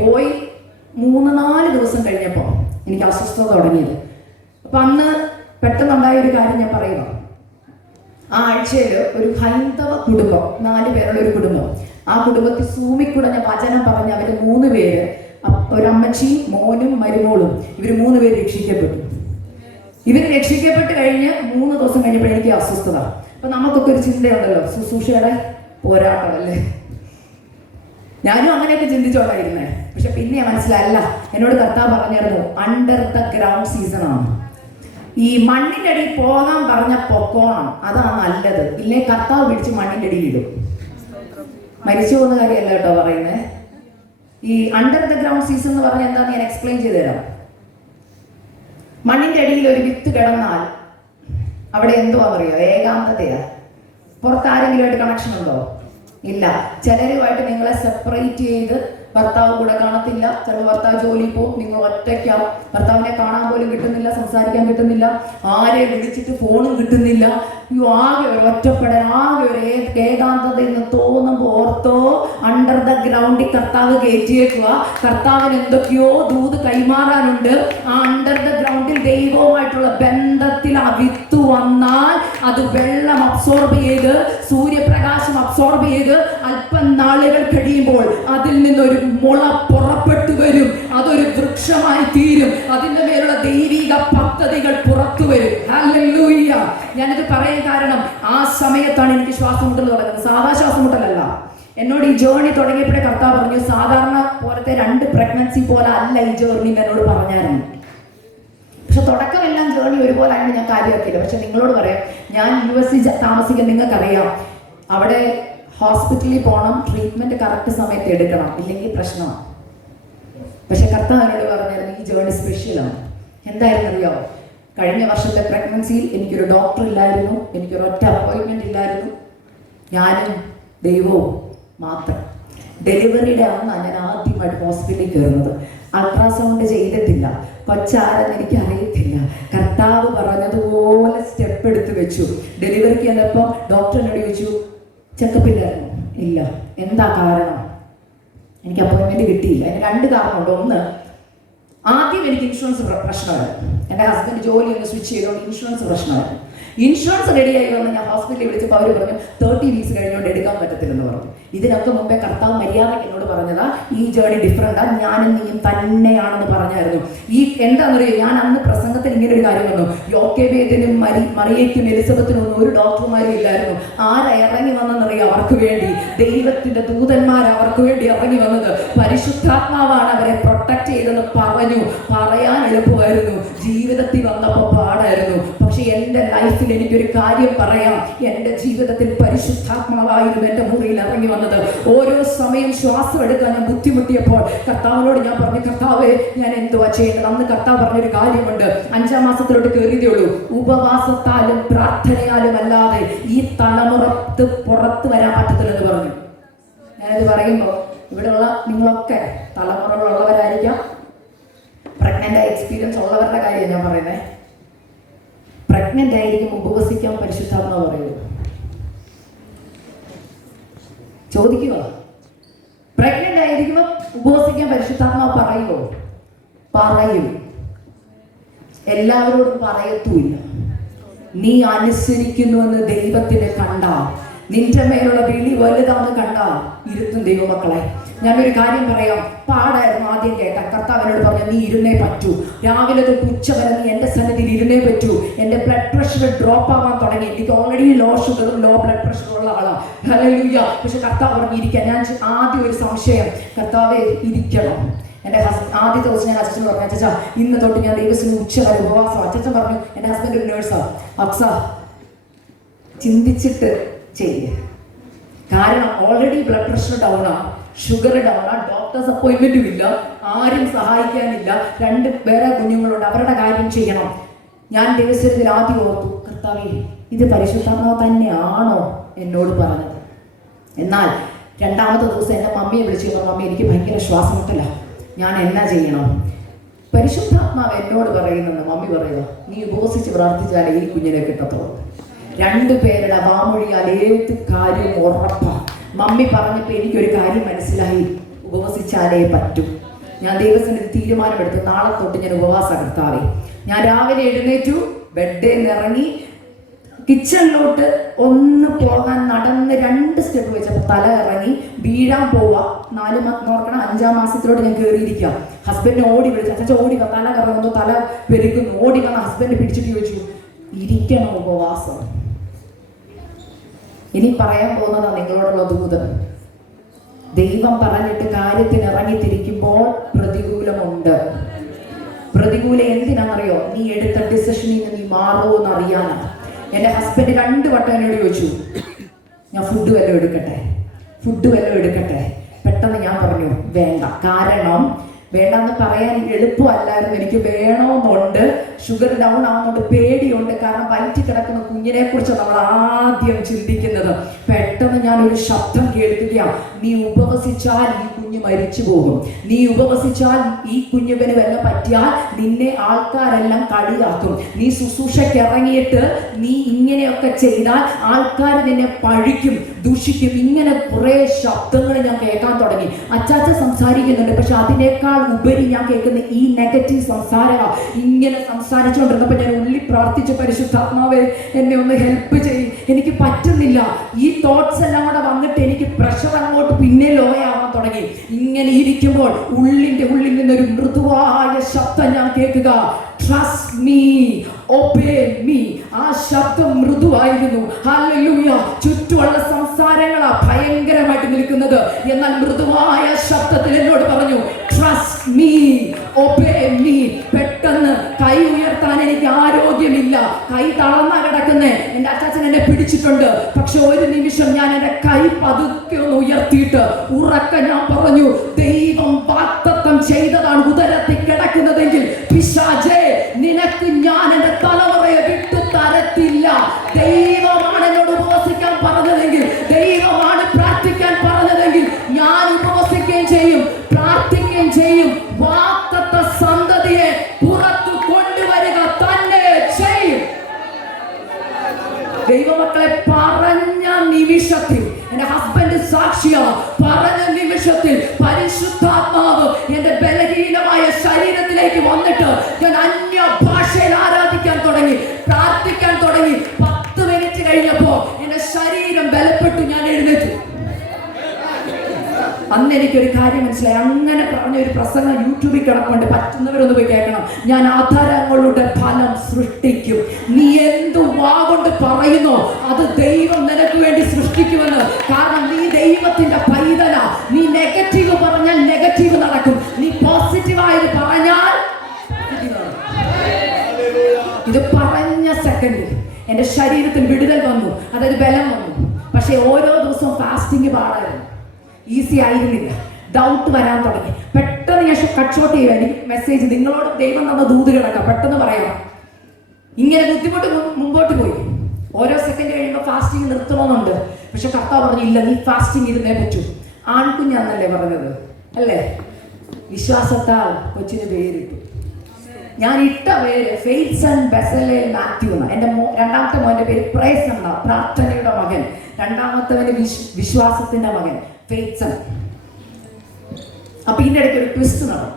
പോയി 3-4 ദിവസം കഴിഞ്ഞപ്പോൾ എനിക്ക് അസ്വസ്ഥത തുടങ്ങിയത്. അപ്പം അന്ന് പെട്ടെന്നുണ്ടായ ഒരു കാര്യം ഞാൻ പറയുക. ആ ആഴ്ചയിൽ ഒരു ഹൈന്ദവ കുടുംബം, 4 പേരുള്ള ഒരു കുടുംബം, ആ കുടുംബത്തിൽ സൂമിൽ കൂടെ ഞാൻ വചനം പറഞ്ഞ് അവർ 3 പേര്, ഒരമ്മച്ചിയും മോനും മരുമോളും, ഇവർ 3 പേര് രക്ഷിക്കപ്പെട്ടു. ഇവർ രക്ഷിക്കപ്പെട്ട് കഴിഞ്ഞ് 3 ദിവസം കഴിഞ്ഞപ്പോൾ എനിക്ക് അസ്വസ്ഥത. അപ്പം നമുക്കൊക്കെ ഒരു ചിന്തയുണ്ടല്ലോ, ശുശ്രൂഷയുടെ പോരാട്ടം അല്ലേ. ഞാനും അങ്ങനെയൊക്കെ ചിന്തിച്ചോണ്ടായിരുന്നേ. പക്ഷെ പിന്നെ മനസ്സിലായല്ല, എന്നോട് കർത്താവ് പറഞ്ഞായിരുന്നു അണ്ടർ ദ ഗ്രൗണ്ട് സീസൺ ആണ്. ഈ മണ്ണിൻ്റെ അടിയിൽ പോകാൻ പറഞ്ഞ പൊക്കോണം, അതാണ് നല്ലത്. ഇല്ലേ കർത്താവ് പിടിച്ച് മണ്ണിൻ്റെ അടിയിൽ ഇടും. മരിച്ചു പോകുന്ന കാര്യമല്ല കേട്ടോ പറയുന്നത്. ഈ അണ്ടർ ദ ഗ്രൗണ്ട് സീസൺ എന്ന് പറഞ്ഞാൽ എന്താന്ന് ഞാൻ എക്സ്പ്ലെയിൻ ചെയ്തു തരാം. മണ്ണിൻ്റെ അടിയിൽ ഒരു വിത്ത് കിടന്നാൽ അവിടെ എന്തുവാ പറയുക? ഏകാന്തതയാ. പുറത്താരെങ്കിലുമായിട്ട് കണക്ഷൻ ഉണ്ടോ? ഇല്ല. ചിലരുമായിട്ട് നിങ്ങളെ സെപ്പറേറ്റ് ചെയ്ത് ഭർത്താവ് കൂടെ കാണത്തില്ല, ചില ഭർത്താവ് ജോലി പോകും, നിങ്ങൾ ഒറ്റയ്ക്കാവും, ഭർത്താവിനെ കാണാൻ പോലും കിട്ടുന്നില്ല, സംസാരിക്കാൻ കിട്ടുന്നില്ല, ആരെ വിളിച്ചിട്ട് ഫോണും കിട്ടുന്നില്ല. ആകെ ഒരു ഒറ്റപ്പെടൽ, ആകെ ഒരു ഏകാന്തത എന്ന് തോന്നുമ്പോൾ ഓർത്തോ, അണ്ടർ ദ ഗ്രൗണ്ടിൽ കർത്താവ് കയറ്റിയേക്കുക. കർത്താവിന് എന്തൊക്കെയോ ദൂത് കൈമാറാനുണ്ട്. ആ അണ്ടർ ദ ഗ്രൗണ്ടിൽ ദൈവവുമായിട്ടുള്ള ബന്ധത്തിൽ ആ വിത്ത് വന്നാൽ അത് വെള്ളം അബ്സോർബ് ചെയ്ത്, സൂര്യപ്രകാശം അബ്സോർബ് ചെയ്ത്, അല്പം നാളുകൾ കഴിയുമ്പോൾ അതിൽ നിന്നൊരു മുള പുറപ്പെട്ടു വരും. അതൊരു വൃക്ഷമായി തീരും. അതിന്റെ മേലുള്ള ദൈവിക പദ്ധതികൾ പുറത്തു വരും. ഹല്ലേലൂയ. ഞാനിത് പറയാൻ കാരണം ആ സമയത്താണ് എനിക്ക് ശ്വാസം മുട്ടൽ തുടങ്ങുന്നത്. സാധാ ശ്വാസം മുട്ടലല്ല. എന്നോട് ഈ ജേർണി തുടങ്ങിയപ്പോഴേ കർത്താവ് പറഞ്ഞു, സാധാരണ പോലത്തെ 2 പ്രഗ്നൻസി പോലെ അല്ല ഈ ജേർണി എന്നോട് പറഞ്ഞായിരുന്നു. പക്ഷെ തുടക്കമെല്ലാം ജേർണി ഒരുപോലെ ആയിട്ട് ഞാൻ കാര്യമാക്കിയില്ല. പക്ഷെ നിങ്ങളോട് പറയാം, ഞാൻ US താമസിക്കാൻ നിങ്ങൾക്കറിയാം, അവിടെ ഹോസ്പിറ്റലിൽ പോകണം, ട്രീറ്റ്മെന്റ് കറക്റ്റ് സമയത്ത് എടുക്കണം, ഇല്ലെങ്കിൽ പ്രശ്നമാണ്. പക്ഷെ കർത്താവ് എന്നോട് പറഞ്ഞായിരുന്നു ഈ ജേർണി സ്പെഷ്യലാണ്. എന്തായിരുന്നു അറിയോ? കഴിഞ്ഞ വർഷത്തെ പ്രഗ്നൻസിയിൽ എനിക്കൊരു ഡോക്ടർ ഇല്ലായിരുന്നു, എനിക്കൊരു ഒറ്റ അപ്പോയിൻമെന്റ് ഇല്ലായിരുന്നു, ഞാനും ദൈവവും മാത്രം. ഡെലിവറിയുടെ അന്നാണ് ഞാൻ ആദ്യമായിട്ട് ഹോസ്പിറ്റലിൽ കയറുന്നത്. അൾട്രാസൗണ്ട് ചെയ്തിട്ടില്ല, കൊച്ചാരെന്ന് എനിക്ക് അറിയത്തില്ല. കർത്താവ് പറഞ്ഞതുപോലെ സ്റ്റെപ്പ് എടുത്ത് വെച്ചു. ഡെലിവറിക്ക് ചെന്നപ്പോൾ ഡോക്ടർ എന്നോട് ചോദിച്ചു, ചെക്കപ്പ് ഇല്ലായിരുന്നു. ഇല്ല. എന്താ കാരണം? എനിക്ക് അപ്പോയിൻമെന്റ് കിട്ടിയില്ല. അതിന് 2 കാരണമുണ്ട്. ഒന്ന്, ആദ്യം എനിക്ക് ഇൻഷുറൻസ് പ്രശ്നമായിരുന്നു. എൻ്റെ ഹസ്ബൻഡ് ജോലി ഒന്ന് സ്വിച്ച് ചെയ്തുകൊണ്ട് ഇൻഷുറൻസ് പ്രശ്നമായിരുന്നു. ഇൻഷുറൻസ് റെഡിയായി വന്ന് ഞാൻ ഹോസ്പിറ്റലിൽ വിളിച്ചപ്പോൾ അവർ പറഞ്ഞു 30 വീക്സ് കഴിഞ്ഞുകൊണ്ട് എടുക്കാൻ പറ്റത്തില്ലെന്ന് പറഞ്ഞു. ഇതിനൊക്കെ മുമ്പേ കർത്താവ് മര്യാദയ്ക്ക് എന്നോട് പറഞ്ഞതാ, ഈ ജേർണി ഡിഫറെൻ്റാ, ഞാനും നീയും തന്നെയാണെന്ന് പറഞ്ഞായിരുന്നു. ഈ എന്താണെന്നറിയോ, ഞാൻ അന്ന് പ്രസംഗത്തിൽ ഇങ്ങനെ ഒരു കാര്യം വന്നു, യോക്കേബേദിനും മറിയയ്ക്കും എലിസബത്തിനും ഒന്നും ഒരു ഡോക്ടർമാരും ഇല്ലായിരുന്നു. ആരാ ഇറങ്ങി വന്നെന്നറിയോ? അവർക്ക് വേണ്ടി ദൈവത്തിന്റെ ദൂതന്മാർ അവർക്ക് വേണ്ടി ഇറങ്ങി വന്നത്. പരിശുദ്ധാത്മാവാണ് അവരെ പ്രൊട്ടക്ട് ചെയ്തെന്ന് പറഞ്ഞു. പറയാൻ എളുപ്പമായിരുന്നു, ജീവിതത്തിൽ വന്നപ്പോൾ പാടായിരുന്നു. പക്ഷെ എൻ്റെ ലൈഫിൽ എനിക്കൊരു കാര്യം പറയാം, എൻ്റെ ജീവിതത്തിൽ പരിശുദ്ധാത്മാവായിരുന്നു എൻ്റെ മുറിയിൽ ഇറങ്ങി വന്നത്. ഓരോ സമയം ശ്വാസം എടുക്കാൻ ഞാൻ ബുദ്ധിമുട്ടിയപ്പോൾ കർത്താവിനോട് ഞാൻ പറഞ്ഞു, കർത്താവേ ഞാൻ എന്തുവാ ചെയ്യേണ്ടത്? അന്ന് കർത്താവ് പറഞ്ഞൊരു കാര്യമുണ്ട്, 5ാം മാസത്തിലോട്ട് കയറിയതേ ഉള്ളൂ, ഉപവാസത്താലും പ്രാർത്ഥനയാലും അല്ലാതെ ഈ തലമുറത്ത് പുറത്ത് വരാൻ പറ്റത്തില്ലെന്ന് പറഞ്ഞു. ഞാനത് പറയുമ്പോൾ ഇവിടെയുള്ള നിങ്ങളൊക്കെ തലമുറകളുള്ളവരായിരിക്കാം, പ്രഗ്നന്റ് ആയ എക്സ്പീരിയൻസ് ഉള്ളവരുടെ കാര്യം ഞാൻ പറയുന്നത്. പ്രഗ്നന്റ് ആയിരിക്കും ഉപവസിക്കാൻ പരിശുദ്ധാത്മാവ് പറയൂ? ചോദിക്കുക. പ്രഗ്നന്റ് ആയിരിക്കുമ്പോ ഉപവസിക്കാൻ പരിശുദ്ധാത്മാവ് പറയുമോ? പറയും. എല്ലാവരോടും പറയത്തുമില്ല. നീ അനുസരിക്കുന്നുവെന്ന് ദൈവത്തിന് കണ്ടാൽ, നിന്റെ മേലുള്ള വിളി വലുതാന്ന് കണ്ടാൽ ഇരുത്തും ദൈവമക്കളെ. ഞാനൊരു കാര്യം പറയാം, പാടായിരുന്നു ആദ്യം കേൾക്കാൻ. കർത്താവിനോട് പറഞ്ഞു, നീ ഇരുന്നേ പറ്റൂ, രാവിലെ തൊട്ട് ഉച്ച വരെ നീ എൻ്റെ സന്നിധിയിൽ ഇരുന്നേ പറ്റൂ. എൻ്റെ ബ്ലഡ് പ്രഷർ ഡ്രോപ്പ് ആവാൻ തുടങ്ങി. എനിക്ക് ഓൾറെഡി ലോ ഷുഗറും ലോ ബ്ലഡ് പ്രഷറും ഉള്ള ആളാണ്. ഹല്ലേലൂയ. പക്ഷെ കർത്താവ് പറഞ്ഞു ഇരിക്കാൻ. ഞാൻ ആദ്യം ഒരു സംശയം, കർത്താവേ ഇരിക്കണം. എൻ്റെ ആദ്യത്തെ ദിവസം ഞാൻ അച്ഛൻ പറഞ്ഞു, അച്ഛാ ഇന്ന് തൊട്ട് ഞാൻ ദൈവത്തിന് ഉച്ച വരെ ഉപവാസം. അച്ഛൻ പറഞ്ഞു, എൻ്റെ ഹസ്ബൻഡ് ഒരു നേഴ്സാണ്, അക്സ ചിന്തിച്ചിട്ട് ചെയ്യേ. കാരണം ഓൾറെഡി ബ്ലഡ് പ്രഷർ ഡൗൺ ആണ്, ഷുഗർ ഡൗൺ ആണ്, ഡോക്ടേഴ്സ് അപ്പോയിൻമെന്റും ഇല്ല, ആരും സഹായിക്കാനില്ല, 2 വേറെ കുഞ്ഞുങ്ങളുണ്ട്, അവരുടെ കാര്യം ചെയ്യണം. ഞാൻ ദൈവത്തിൽ ആദ്യം ഓർത്തു, കർത്താവേ ഇത് പരിശുദ്ധാത്മാവ് തന്നെയാണോ എന്നോട് പറഞ്ഞത്? എന്നാൽ 2ാമത്തെ ദിവസം എൻ്റെ മമ്മിയെ വിളിച്ചു പറഞ്ഞു, മമ്മി എനിക്ക് ഭയങ്കര ശ്വാസം മുട്ടല, ഞാൻ എന്നാ ചെയ്യണം? പരിശുദ്ധാത്മാവ് എന്നോട് പറയുന്നുണ്ട്, മമ്മി പറയുക, നീ ഉപവസിച്ച് പ്രാർത്ഥിച്ചാലേ ഈ കുഞ്ഞിനെ കിട്ടത്തുള്ളൂ. 2 പേരുടെ വാമൊഴിയാൽ ഏത് കാര്യം ഉറപ്പാണ്. മമ്മി പറഞ്ഞപ്പോൾ എനിക്കൊരു കാര്യം മനസ്സിലായി, ഉപവസിച്ചാലേ പറ്റും. ഞാൻ ദൈവത്തിന് തീരുമാനമെടുത്തു, നാളെ തൊട്ട് ഞാൻ ഉപവാസ കർത്താവേ. ഞാൻ രാവിലെ എഴുന്നേറ്റു, ബെഡിൽ നിന്ന് ഇറങ്ങി കിച്ചണിലോട്ട് ഒന്ന് പോകാൻ നടന്ന് 2 സ്റ്റെപ്പ് വെച്ചപ്പോൾ തല ഇറങ്ങി വീഴാൻ പോവാ. 5ാം മാസത്തിലോട്ട് ഞാൻ കയറിയിരിക്കാം. ഹസ്ബൻഡ് ഓടി വിളിച്ചു, അച്ഛൻ ഓടി വന്ന, തല കറങ്ങുന്നു, തല പെരുക്കുന്നു. ഓടി വന്ന ഹസ്ബൻഡ് പിടിച്ചിട്ട് ചോദിച്ചു, ഇരിക്കണം ഉപവാസം. ഇനി പറയാൻ പോകുന്നതാ നിങ്ങളോടുള്ള ദൂത്. ദൈവം പറഞ്ഞിട്ട് കാര്യത്തിന് ഇറങ്ങിത്തിരിക്കുമ്പോൾ പ്രതികൂലമുണ്ട്. പ്രതികൂലം എന്തിനാണെന്നറിയോ? നീ എടുത്ത ഡിസിഷനിൽ നിന്ന് നീ മാറുമോ എന്നറിയാനാ. എൻ്റെ ഹസ്ബൻഡ് 2 വട്ടം എന്നോട് ചോദിച്ചു, ഞാൻ ഫുഡ് വല്ലതും എടുക്കട്ടെ. പെട്ടെന്ന് ഞാൻ പറഞ്ഞു വേണ്ട. കാരണം വേണ്ടെന്ന് പറയാൻ എളുപ്പമല്ലായിരുന്നു, എനിക്ക് വേണമെന്നുണ്ട്. ഷുഗർ ഡൗൺ ആവുന്നുണ്ട്, പേടിയുണ്ട്. കാരണം വയറ്റിൽ കിടക്കുന്ന കുഞ്ഞിനെ കുറിച്ച് നമ്മൾ ആദ്യം ചിന്തിക്കുന്നത്. പെട്ടെന്ന് ഞാൻ ഒരു ശബ്ദം കേൾക്കുകയാണ്, നീ ഉപവസിച്ചാൽ ഈ കുഞ്ഞ് കുഞ്ഞ് മരിച്ചു പോകും. നീ ഉപവസിച്ചാൽ ഈ കുഞ്ഞുവിന് വല്ല പറ്റിയാൽ നിന്നെ ആൾക്കാരെല്ലാം കളിയാക്കും. നീ ശുശ്രൂഷയ്ക്ക് ഇറങ്ങിയിട്ട് നീ ഇങ്ങനെയൊക്കെ ചെയ്താൽ ആൾക്കാർ നിന്നെ പഴിക്കും, ദൂഷിക്കും. ഇങ്ങനെ കുറെ ശബ്ദങ്ങൾ ഞാൻ കേൾക്കാൻ തുടങ്ങി. അച്ചാച്ച സംസാരിക്കുന്നുണ്ട്, പക്ഷെ അതിനേക്കാൾ ഉപരി ഞാൻ കേൾക്കുന്ന ഈ നെഗറ്റീവ് സംസാരമാണ്. ഇങ്ങനെ സംസാരിച്ചുകൊണ്ടിരുന്നപ്പോൾ ഞാൻ ഉള്ളിൽ പ്രാർത്ഥിച്ച, പരിശുദ്ധാത്മാവേ എന്നെ ഒന്ന് ഹെൽപ്പ് ചെയ്യും, എനിക്ക് പറ്റുന്നില്ല. ഈ തോട്ട്സ് എല്ലാം കൂടെ വന്നിട്ട് എനിക്ക് പ്രഷർ അങ്ങോട്ട് പിന്നെ ലോയാവാൻ തുടങ്ങി. ഇങ്ങനെ ഇരിക്കുമ്പോൾ ഉള്ളിൽ നിന്നൊരു മൃദുവായ ശബ്ദം ഞാൻ കേൾക്കുക, ട്രസ്റ്റ് മീ, ഒബേ മീ. ആ ശബ്ദം മൃദുവായിരുന്നു. ഹല്ലേലൂയ. ചുറ്റുമുള്ള സംസാരങ്ങളാ ഭയങ്കരമായിട്ട് നിൽക്കുന്നത്, എന്നാൽ മൃദുവായ ശബ്ദത്തിൽ എന്നോട് പറഞ്ഞു, ട്രസ്റ്റ് മീ, ഒബേ മീ. പെട്ടെന്ന് കൈ ഉയർത്താൻ എനിക്ക് ആരോഗ്യമില്ല, കൈ തളർന്നാ കിടക്കുന്നേ. എൻ്റെ അച്ചാച്ചൻ എന്നെ പിടിച്ചിട്ടുണ്ട്, പക്ഷെ ഒരു നിമിഷം ഞാൻ എൻ്റെ കൈ പതുക്കെ ഒന്ന് ഉയർത്തിയിട്ട് ഉറക്കെ ഞാൻ പറഞ്ഞു, ദൈവം വാഗ്ദത്തം ചെയ്തതാണ് ഉദരത്തിൽ കിടക്കുന്നതെങ്കിൽ പിശാചേ നിനക്ക് ഞാൻ എൻ്റെ തലമുറയെ വിട്ടു തരത്തില്ല. ദൈവമാണ് എന്നോട് ഉപവസിക്കാൻ പറഞ്ഞതെങ്കിൽ, ദൈവമാണ് പ്രാർത്ഥിക്കാൻ പറഞ്ഞതെങ്കിൽ ഞാൻ ഉപവസിക്കുകയും ചെയ്യും, പ്രാർത്ഥിക്കുകയും ചെയ്യും. വാഗ്ദത്ത സന്തതിയെ പുറത്തു കൊണ്ടുവരിക തന്നെ ചെയ്യും. ദൈവമക്കളെ, പറഞ്ഞ നിമിഷത്തിൽ, എന്റെ ഹസ്ബൻഡ് സാക്ഷിയാ, പറഞ്ഞ നിമിഷത്തിൽ പരിശുദ്ധാത്മാവ് എന്റെ ബലഹീനമായ ശരീരത്തിലേക്ക് വന്നിട്ട് ഞാൻ അന്യ ഭാഷയിൽ ആരാധിക്കാൻ തുടങ്ങി, പ്രാർത്ഥിക്കാൻ തുടങ്ങി. 10 മിനിറ്റ് കഴിഞ്ഞപ്പോ എന്റെ ശരീരം ബലപ്പെട്ടു, ഞാൻ എഴുന്നേറ്റു. അന്ന് എനിക്കൊരു കാര്യം മനസ്സിലായി. അങ്ങനെ പറഞ്ഞ ഒരു പ്രസംഗം യൂട്യൂബിൽ കിടപ്പുണ്ട്, പറ്റുന്നവരൊന്ന് പോയി കേൾക്കണം. ഞാൻ ആധാരങ്ങളുടെ ഫലം സൃഷ്ടിക്കും. നീ എന്തു വാഗൊണ്ട് പറയുന്നോ അത് ദൈവം നിനക്ക് വേണ്ടി സൃഷ്ടിക്കുമെന്ന്. കാരണം നീ ദൈവത്തിന്റെ പൈതല. നീ നെഗറ്റീവ് പറഞ്ഞാൽ നെഗറ്റീവ് നടക്കും, നീ പോസിറ്റീവായത് പറഞ്ഞാൽ. ഇത് പറഞ്ഞ സെക്കൻഡിൽ എന്റെ ശരീരത്തിൽ വിടുതൽ വന്നു, അതായത് ബലം വന്നു. പക്ഷെ ഓരോ ദിവസവും ഫാസ്റ്റിംഗ് പാടായിരുന്നു, ഈസി ആയിരുന്നില്ല. ഡൗട്ട് വരാൻ തുടങ്ങി. പെട്ടെന്ന് ഞാൻ കട്ട് ഷോട്ട് ചെയ്യുക. എനിക്ക് മെസ്സേജ്, നിങ്ങളോട് ദൈവം തന്ന ദൂതുകളൊക്കെ പെട്ടെന്ന് പറയാം. ഇങ്ങനെ ബുദ്ധിമുട്ട് മുമ്പോട്ട് പോയി. ഓരോ സെക്കൻഡ് കഴിയുമ്പോൾ ഫാസ്റ്റിംഗ് നിർത്തണമെന്നുണ്ട്. പക്ഷെ കർത്താവ് പറഞ്ഞു, ഇല്ല, നീ ഫാസ്റ്റിംഗ് ഇരുന്നേ പറ്റൂ. ആൺകുഞ്ഞാന്നല്ലേ പറഞ്ഞത്, അല്ലേ? വിശ്വാസത്താൽ കൊച്ചിന് പേരിട്ടു. ഞാൻ ഇട്ട പേര് ഫെയ്ത്സൺ ബെസലേൽ മാത്യു എന്നാണ്. എൻ്റെ രണ്ടാമത്തെ മോൻ്റെ പേര് പ്രേസ് എന്നാ, പ്രാർത്ഥനയുടെ മകൻ. രണ്ടാമത്തവന് വിശ്വാസത്തിന്റെ മകൻ ഫെയ്ത്സൺ. അപ്പൊ ഇതിൻ്റെ ഇടയ്ക്ക് ഒരു ട്വിസ്റ്റ് നടന്നു.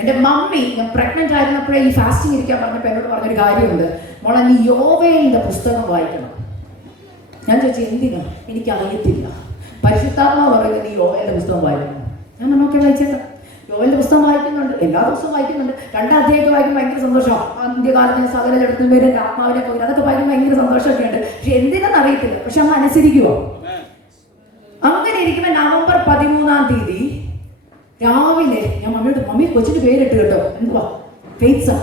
എൻ്റെ മമ്മി, ഞാൻ പ്രഗ്നന്റ് ആയിരുന്നപ്പോഴേ ഈ ഫാസ്റ്റിംഗ് ഇരിക്കാൻ പറഞ്ഞപ്പോൾ എന്നോട് പറഞ്ഞൊരു കാര്യമുണ്ട്, മോളെ നീ യോവേലിന്റെ പുസ്തകം വായിക്കണം. ഞാൻ ചോദിച്ചു, എന്തിനാ? എനിക്കറിയത്തില്ല. പരിശുദ്ധാത്മാവ് പറയുന്നത് നീ യോവേലിന്റെ പുസ്തകം വായിക്കണം. ഞാൻ നോക്കി വായിച്ചേക്കാം. യോവേലിന്റെ പുസ്തകം വായിക്കുന്നുണ്ട്, എല്ലാ ദിവസവും വായിക്കുന്നുണ്ട്. 2 അധ്യായമൊക്കെ വായിക്കുമ്പോൾ ഭയങ്കര സന്തോഷമാണ്. അന്ത്യകാലത്തിന് സകല ജഡത്തിനും പേര് ആത്മാവിനെ പോയി, അതൊക്കെ വായിക്കുമ്പോൾ ഭയങ്കര സന്തോഷമൊക്കെ ഉണ്ട്. പക്ഷെ എന്തിനാന്ന് അറിയത്തില്ല. പക്ഷെ അമ്മ അനുസരിക്കുവോ? അങ്ങനെ ഇരിക്കുമ്പോൾ നവംബർ 13 രാവിലെ ഞാൻ മമ്മിയോട്, മമ്മി കൊച്ചിന്റെ പേരിട്ട് കേട്ടോ, എന്തുവാ? ഫെയ്ത്സൺ.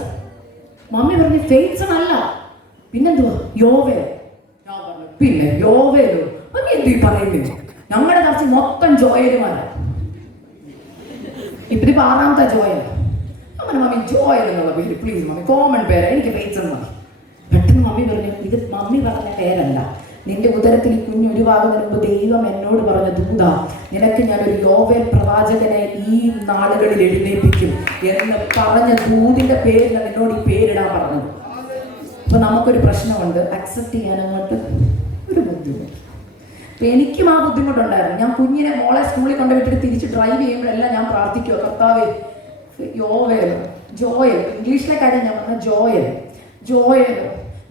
മമ്മി പറഞ്ഞു, ഫെയ്ത്സൺ അല്ല, പിന്നെന്തുവാ? യോവേൽ. ഞാൻ പറഞ്ഞു, പിന്നെ യോവേലോ? മമ്മി എന്തു പറയുന്നത്? ഞങ്ങളുടെ ചർച്ച മൊത്തം ജോയലുമാരാണ്. ഇപ്പൊ 6ാമത്തെ ജോയൽ. അങ്ങനെ മമ്മി ജോയൽ എന്നുള്ള പേര് പ്ലീസ് മമ്മി, കോമൺ പേര്, എനിക്ക് ഫെയ്ത്സൺ മതി. പെട്ടെന്ന് മമ്മി പറഞ്ഞു, ഇത് മമ്മി പറഞ്ഞ പേരല്ല, നിന്റെ ഉദരത്തിൽ ഈ കുഞ്ഞ് ഉരുവാകുന്നതിന് മുമ്പ് ദൈവം എന്നോട് പറഞ്ഞ ദൂതാ, നിനക്ക് ഞാനൊരു യോവേൽ പ്രവാചകനെ ഈ നാളുകളിൽ എഴുന്നേൽപ്പിക്കും എന്ന് പറഞ്ഞ ദൂതിന്റെ പേരിലാണ് നിന്നോട് ഈ പേരിടാൻ പറഞ്ഞത്. അപ്പൊ നമുക്കൊരു പ്രശ്നമുണ്ട്, അക്സെപ്റ്റ് ചെയ്യാൻ അങ്ങോട്ട് ഒരു ബുദ്ധിമുട്ട്. അപ്പൊ എനിക്കും ആ ബുദ്ധിമുട്ടുണ്ടായിരുന്നു. ഞാൻ കുഞ്ഞിനെ മോളെ സ്കൂളിൽ കൊണ്ടുപോയിട്ട് തിരിച്ച് ഡ്രൈവ് ചെയ്യുമ്പോഴെല്ലാം ഞാൻ പ്രാർത്ഥിക്കുമോ, കർത്താവേ യോവേലോ, ജോയൽ, ഇംഗ്ലീഷിലെ കാര്യം ഞാൻ പറഞ്ഞ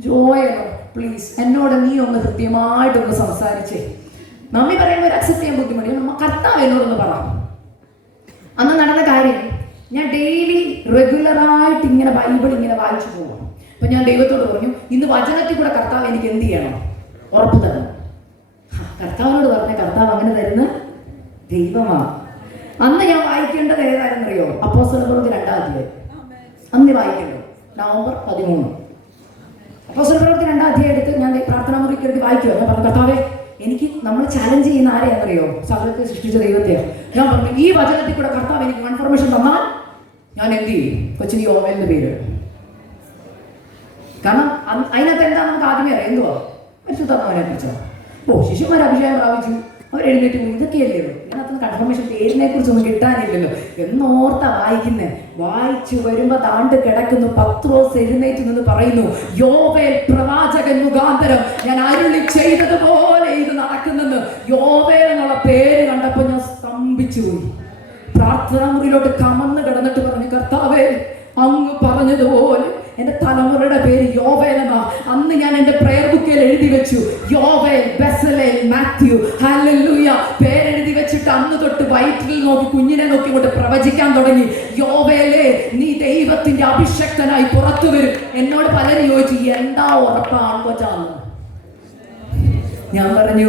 ജോയലോ പ്ലീസ് എന്നോട് നീ ഒന്ന് കൃത്യമായിട്ടൊന്ന് സംസാരിച്ചേ. മമ്മി പറയുമ്പോൾ ഒരു അക്സെപ്റ്റ് ചെയ്യാൻ ബുദ്ധിമുട്ട്, കർത്താവ് എന്നോടൊന്ന് പറ. അന്ന് നടന്ന കാര്യം, ഞാൻ ഡെയിലി റെഗുലറായിട്ട് ഇങ്ങനെ ബൈബിൾ ഇങ്ങനെ വായിച്ചു പോകും. അപ്പൊ ഞാൻ ദൈവത്തോട് പറഞ്ഞു, ഇന്ന് വചനത്തിൽ കൂടെ കർത്താവ് എനിക്ക് എന്ത് ചെയ്യണം? ഉറപ്പ് തരണം. കർത്താവിനോട് പറഞ്ഞ കർത്താവ് അങ്ങനെ തരുന്ന ദൈവമാണ്. അന്ന് ഞാൻ വായിക്കേണ്ടത് ഏതായിരുന്നറിയോ? അപ്പോസ്തലപ്രവൃത്തി 2-ാം അധ്യായം. അന്ന് വായിക്കേണ്ടത് നവംബർ 13. അപ്പോസ്തലപ്രവൃത്തി 2-ാം അധ്യായം എടുത്ത് ഞാൻ പ്രാർത്ഥനാ മുറിക്ക് എടുത്ത് വായിക്കുക. ഞാൻ പറഞ്ഞു, കർത്താവേ എനിക്ക് നമ്മൾ ചാലഞ്ച് ചെയ്യുന്ന ആരെയാണെന്നറിയോ? സകലത്തെ സൃഷ്ടിച്ച ദൈവത്തെയാണ്. ഞാൻ പറഞ്ഞു, ഈ വചനത്തിൽ കൂടെ കർത്താവ് എനിക്ക് കൺഫർമേഷൻ തന്നാൽ ഞാൻ എന്ത് ചെയ്യും? കൊച്ചിന് യോവേലിന്റെ പേര്. കാരണം അതിനകത്ത് എന്താ നമുക്ക് ആദ്യമേ അറിയാം, എന്തുവാ? പരിശുദ്ധാത്മാവിനെ കുറിച്ചാണ്. ശിശുമാർ അഭിഷേകം പ്രാപിച്ചു, അവർ എഴുന്നേറ്റ് പോയി, ഇതൊക്കെയല്ലേ ഉള്ളൂ. ഇതിനകത്ത് പെട്ടെന്ന് കൺഫർമേഷൻ പേരിനെ കുറിച്ചൊന്നും കിട്ടാനില്ലല്ലോ എന്നോർത്താ വായിക്കുന്നേ. വായിച്ചു വരുമ്പോ താണ്ട് കിടക്കുന്നു. പത്രോസ് എഴുന്നേറ്റ് നിന്ന് പറയുന്നു, യോവേൽ പ്രവാചകൻ മുഖാന്തരം ഞാൻ അരുളി ചെയ്തതുപോലെ ഇത് നടക്കുന്നെന്ന്. യോവേൽ എന്നുള്ള പേര് കണ്ടപ്പോ ഞാൻ സ്തംഭിച്ചു പോയി. പ്രാർത്ഥനാ മുറിയിലോട്ട് കമന്ന് കിടന്നിട്ട് പറഞ്ഞു, കർത്താവേ, അങ്ങ് പറഞ്ഞതുപോലെ എന്റെ തലമുറയുടെ പേര് യോവേൽ എന്നാ. അന്ന് ഞാൻ എന്റെ പ്രയർ ബുക്കിൽ എഴുതി വെച്ചു, യോവേൽ, ബെസലേൽ, മാത്യു. ഹല്ലേലൂയ. പേരെഴുതി വെച്ചിട്ട് അന്ന് തൊട്ട് വയറ്റിൽ നോക്കി കുഞ്ഞിനെ നോക്കി കൊണ്ട് പ്രവചിക്കാൻ തുടങ്ങി. യോവേലേ, നീ ദൈവത്തിന്റെ അഭിഷക്തനായി പുറത്തു വരും. എന്നോട് പലരും ചോദിച്ചു, എന്താ ഉറപ്പാണ് കൊച്ചാന്ന്. ഞാൻ പറഞ്ഞു,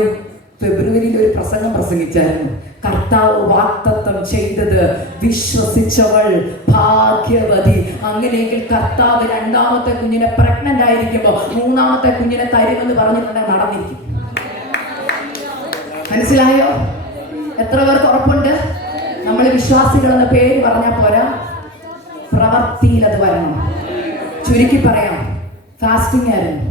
ഫെബ്രുവരിയിൽ ഒരു പ്രസംഗം പ്രസംഗിച്ചായിരുന്നു. കർത്താവ് വാഗ്ദത്തം ചെയ്തത് വിശ്വസിച്ചവൾ ഭാഗ്യവതി. അങ്ങനെയെങ്കിൽ കർത്താവ് രണ്ടാമത്തെ കുഞ്ഞിനെ പ്രഗ്നന്റ് ആയിരിക്കുമ്പോ മൂന്നാമത്തെ കുഞ്ഞിനെ തരുമെന്ന് പറഞ്ഞിട്ടുണ്ടെങ്കിൽ നടന്നിരിക്കും. മനസ്സിലായോ? എത്ര പേർക്ക് ഉറപ്പുണ്ട്? നമ്മൾ വിശ്വാസികൾ എന്ന പേര് പറഞ്ഞാൽ പോരാ, പ്രവൃത്തിയിൽ അത് വരണം. ചുരുക്കി പറയാം, ഫാസ്റ്റിംഗ് ആയിരുന്നു.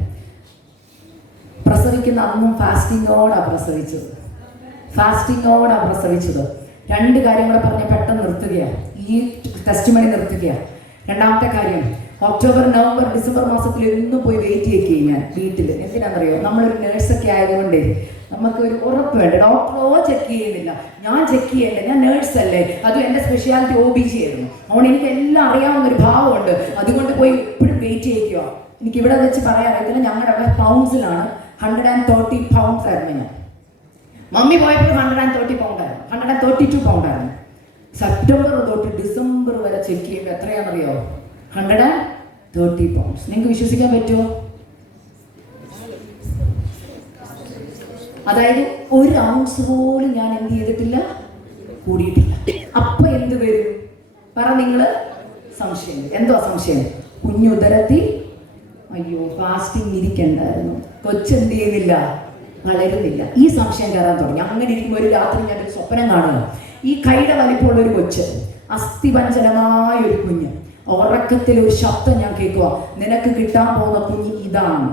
പ്രസവിക്കുന്ന അന്നും ഫാസ്റ്റിങ്ങോടാ പ്രസവിച്ചത്. രണ്ട് കാര്യങ്ങൾ പറഞ്ഞ് പെട്ടെന്ന് നിർത്തുകയാണ്, ഈ ടെസ്റ്റിമണി നിർത്തുകയാണ്. രണ്ടാമത്തെ കാര്യം, ഒക്ടോബർ, നവംബർ, ഡിസംബർ മാസത്തിൽ എന്നും പോയി വെയിറ്റ് ചെയ്യിക്കുക ഞാൻ വീട്ടിൽ. എന്തിനാണെന്നറിയോ? നമ്മളൊരു നേഴ്സൊക്കെ ആയതുകൊണ്ട് നമുക്കൊരു ഉറപ്പ് വേണ്ട. ഡോക്ടറോ ചെക്ക് ചെയ്യുന്നില്ല, ഞാൻ ചെക്ക് ചെയ്യണ്ടേ, ഞാൻ നേഴ്സല്ലേ. അതും എൻ്റെ സ്പെഷ്യാലിറ്റി OBG ആയിരുന്നു. അതുകൊണ്ട് എനിക്ക് എല്ലാം അറിയാവുന്നൊരു ഭാവമുണ്ട്. അതുകൊണ്ട് പോയി എപ്പോഴും വെയിറ്റ് ചെയ്യിക്കുക. എനിക്ക് ഇവിടെ വെച്ച് പറയാൻ അറിയത്തില്ല, ഞങ്ങളുടെ അവിടെ പൗണ്ട്സിലാണ്. 130 പൗണ്ട്സ് ആയിരുന്നു ഞാൻ. മമ്മി പോയപ്പോൾ 130 പൗണ്ടായിരുന്നു, 132 പൗണ്ടായിരുന്നു. സെപ്റ്റംബർ തൊട്ട് ഡിസംബർ വരെ ചെക്ക് ചെയ്യുമ്പോൾ എത്രയാണെന്നറിയോ? 130 പൗണ്ട്സ്. നിങ്ങൾക്ക് വിശ്വസിക്കാൻ പറ്റുമോ? അതായത് 1 ഔൺസ് പോലും ഞാൻ എന്ത് ചെയ്തിട്ടില്ല, കൂടിയിട്ടില്ല. അപ്പൊ എന്ത് വരും പറ നിങ്ങള്? സംശയം. എന്തോ സംശയം? കുഞ്ഞുദരത്തിൽ അയ്യോ ഫാസ്റ്റിംഗ് ഇരിക്കണ്ടായിരുന്നു, കൊച്ചെന്ത് ചെയ്യുന്നില്ല, വളരുന്നില്ല. ഈ സംശയം കയറാൻ തുടങ്ങി. അങ്ങനെ ഇരിക്കുമ്പോൾ ഒരു രാത്രി ഞാനൊരു സ്വപ്നം കാണുക. ഈ കൈയുടെ വലിപ്പമുള്ള ഒരു കൊച്ച്, അസ്ഥിപഞ്ചലമായ ഒരു കുഞ്ഞ്. ഉറക്കത്തിൽ ഒരു ശബ്ദം ഞാൻ കേൾക്കുക, നിനക്ക് കിട്ടാൻ പോകുന്ന കുഞ്ഞ് ഇതാണ്.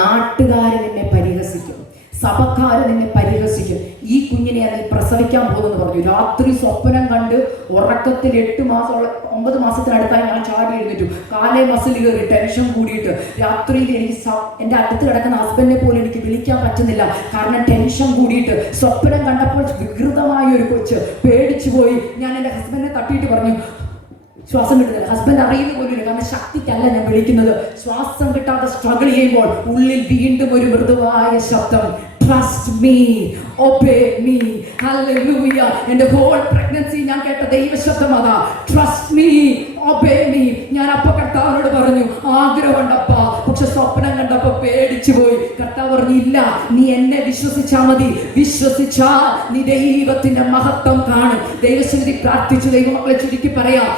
നാട്ടുകാരൻ എന്നെ പരിഹസിക്കും, സഭക്കാരൻ നിന്നെ പരിഹസിക്കും, ഈ കുഞ്ഞിനെ നീ പ്രസവിക്കാൻ പോകുമെന്ന് പറഞ്ഞു. രാത്രി സ്വപ്നം കണ്ട് ഉറക്കത്തിൽ 8 മാസമുള്ള 9 മാസത്തിനടുത്തായി ഞാൻ ചാടി എഴുന്നേറ്റു. കാലേ മസിൽ കയറി, ടെൻഷൻ കൂടിയിട്ട് രാത്രിയിൽ എനിക്ക് എൻ്റെ അടുത്ത് കിടക്കുന്ന ഹസ്ബൻഡിനെ പോലും എനിക്ക് വിളിക്കാൻ പറ്റുന്നില്ല, കാരണം ടെൻഷൻ കൂടിയിട്ട്. സ്വപ്നം കണ്ടപ്പോൾ വികൃതമായ ഒരു കൊച്ച്, പേടിച്ചു പോയി. ഞാൻ എൻ്റെ ഹസ്ബൻഡിനെ തട്ടിയിട്ട് പറഞ്ഞു, ശ്വാസം കിട്ടുന്നില്ല. ഹസ്ബൻഡ് അറിയുന്ന പോലും, കാരണം ശക്തിക്കല്ല ഞാൻ വിളിക്കുന്നത്. ശ്വാസം കിട്ടാതെ സ്ട്രഗിൾ ചെയ്യുമ്പോൾ ഉള്ളിൽ വീണ്ടും ഒരു മൃദുവായ ശബ്ദം, trust me, obey me. Hallelujah. എൻ്റെ ഹോൾ പ്രഗ്നൻസി ഞാൻ കേട്ട ദൈവശബ്ദം അതാ, ട്രസ്റ്റ് മീ, ഒബേ മീ. ഞാൻ അപ്പൊ കർത്താവിനോട് പറഞ്ഞു, ആഗ്രഹമുണ്ടപ്പാ, പക്ഷെ സ്വപ്നം കണ്ടപ്പോ പേടിച്ചു പോയി. കർത്താവ് പറഞ്ഞു, ഇല്ല, നീ എന്നെ വിശ്വസിച്ചാ മതി. വിശ്വസിച്ചാ നീ ദൈവത്തിന്റെ മഹത്വം കാണും. ദൈവശക്തി പ്രാർത്ഥിച്ചു. ദൈവമക്കളെ ചുരുക്കി പറയാം,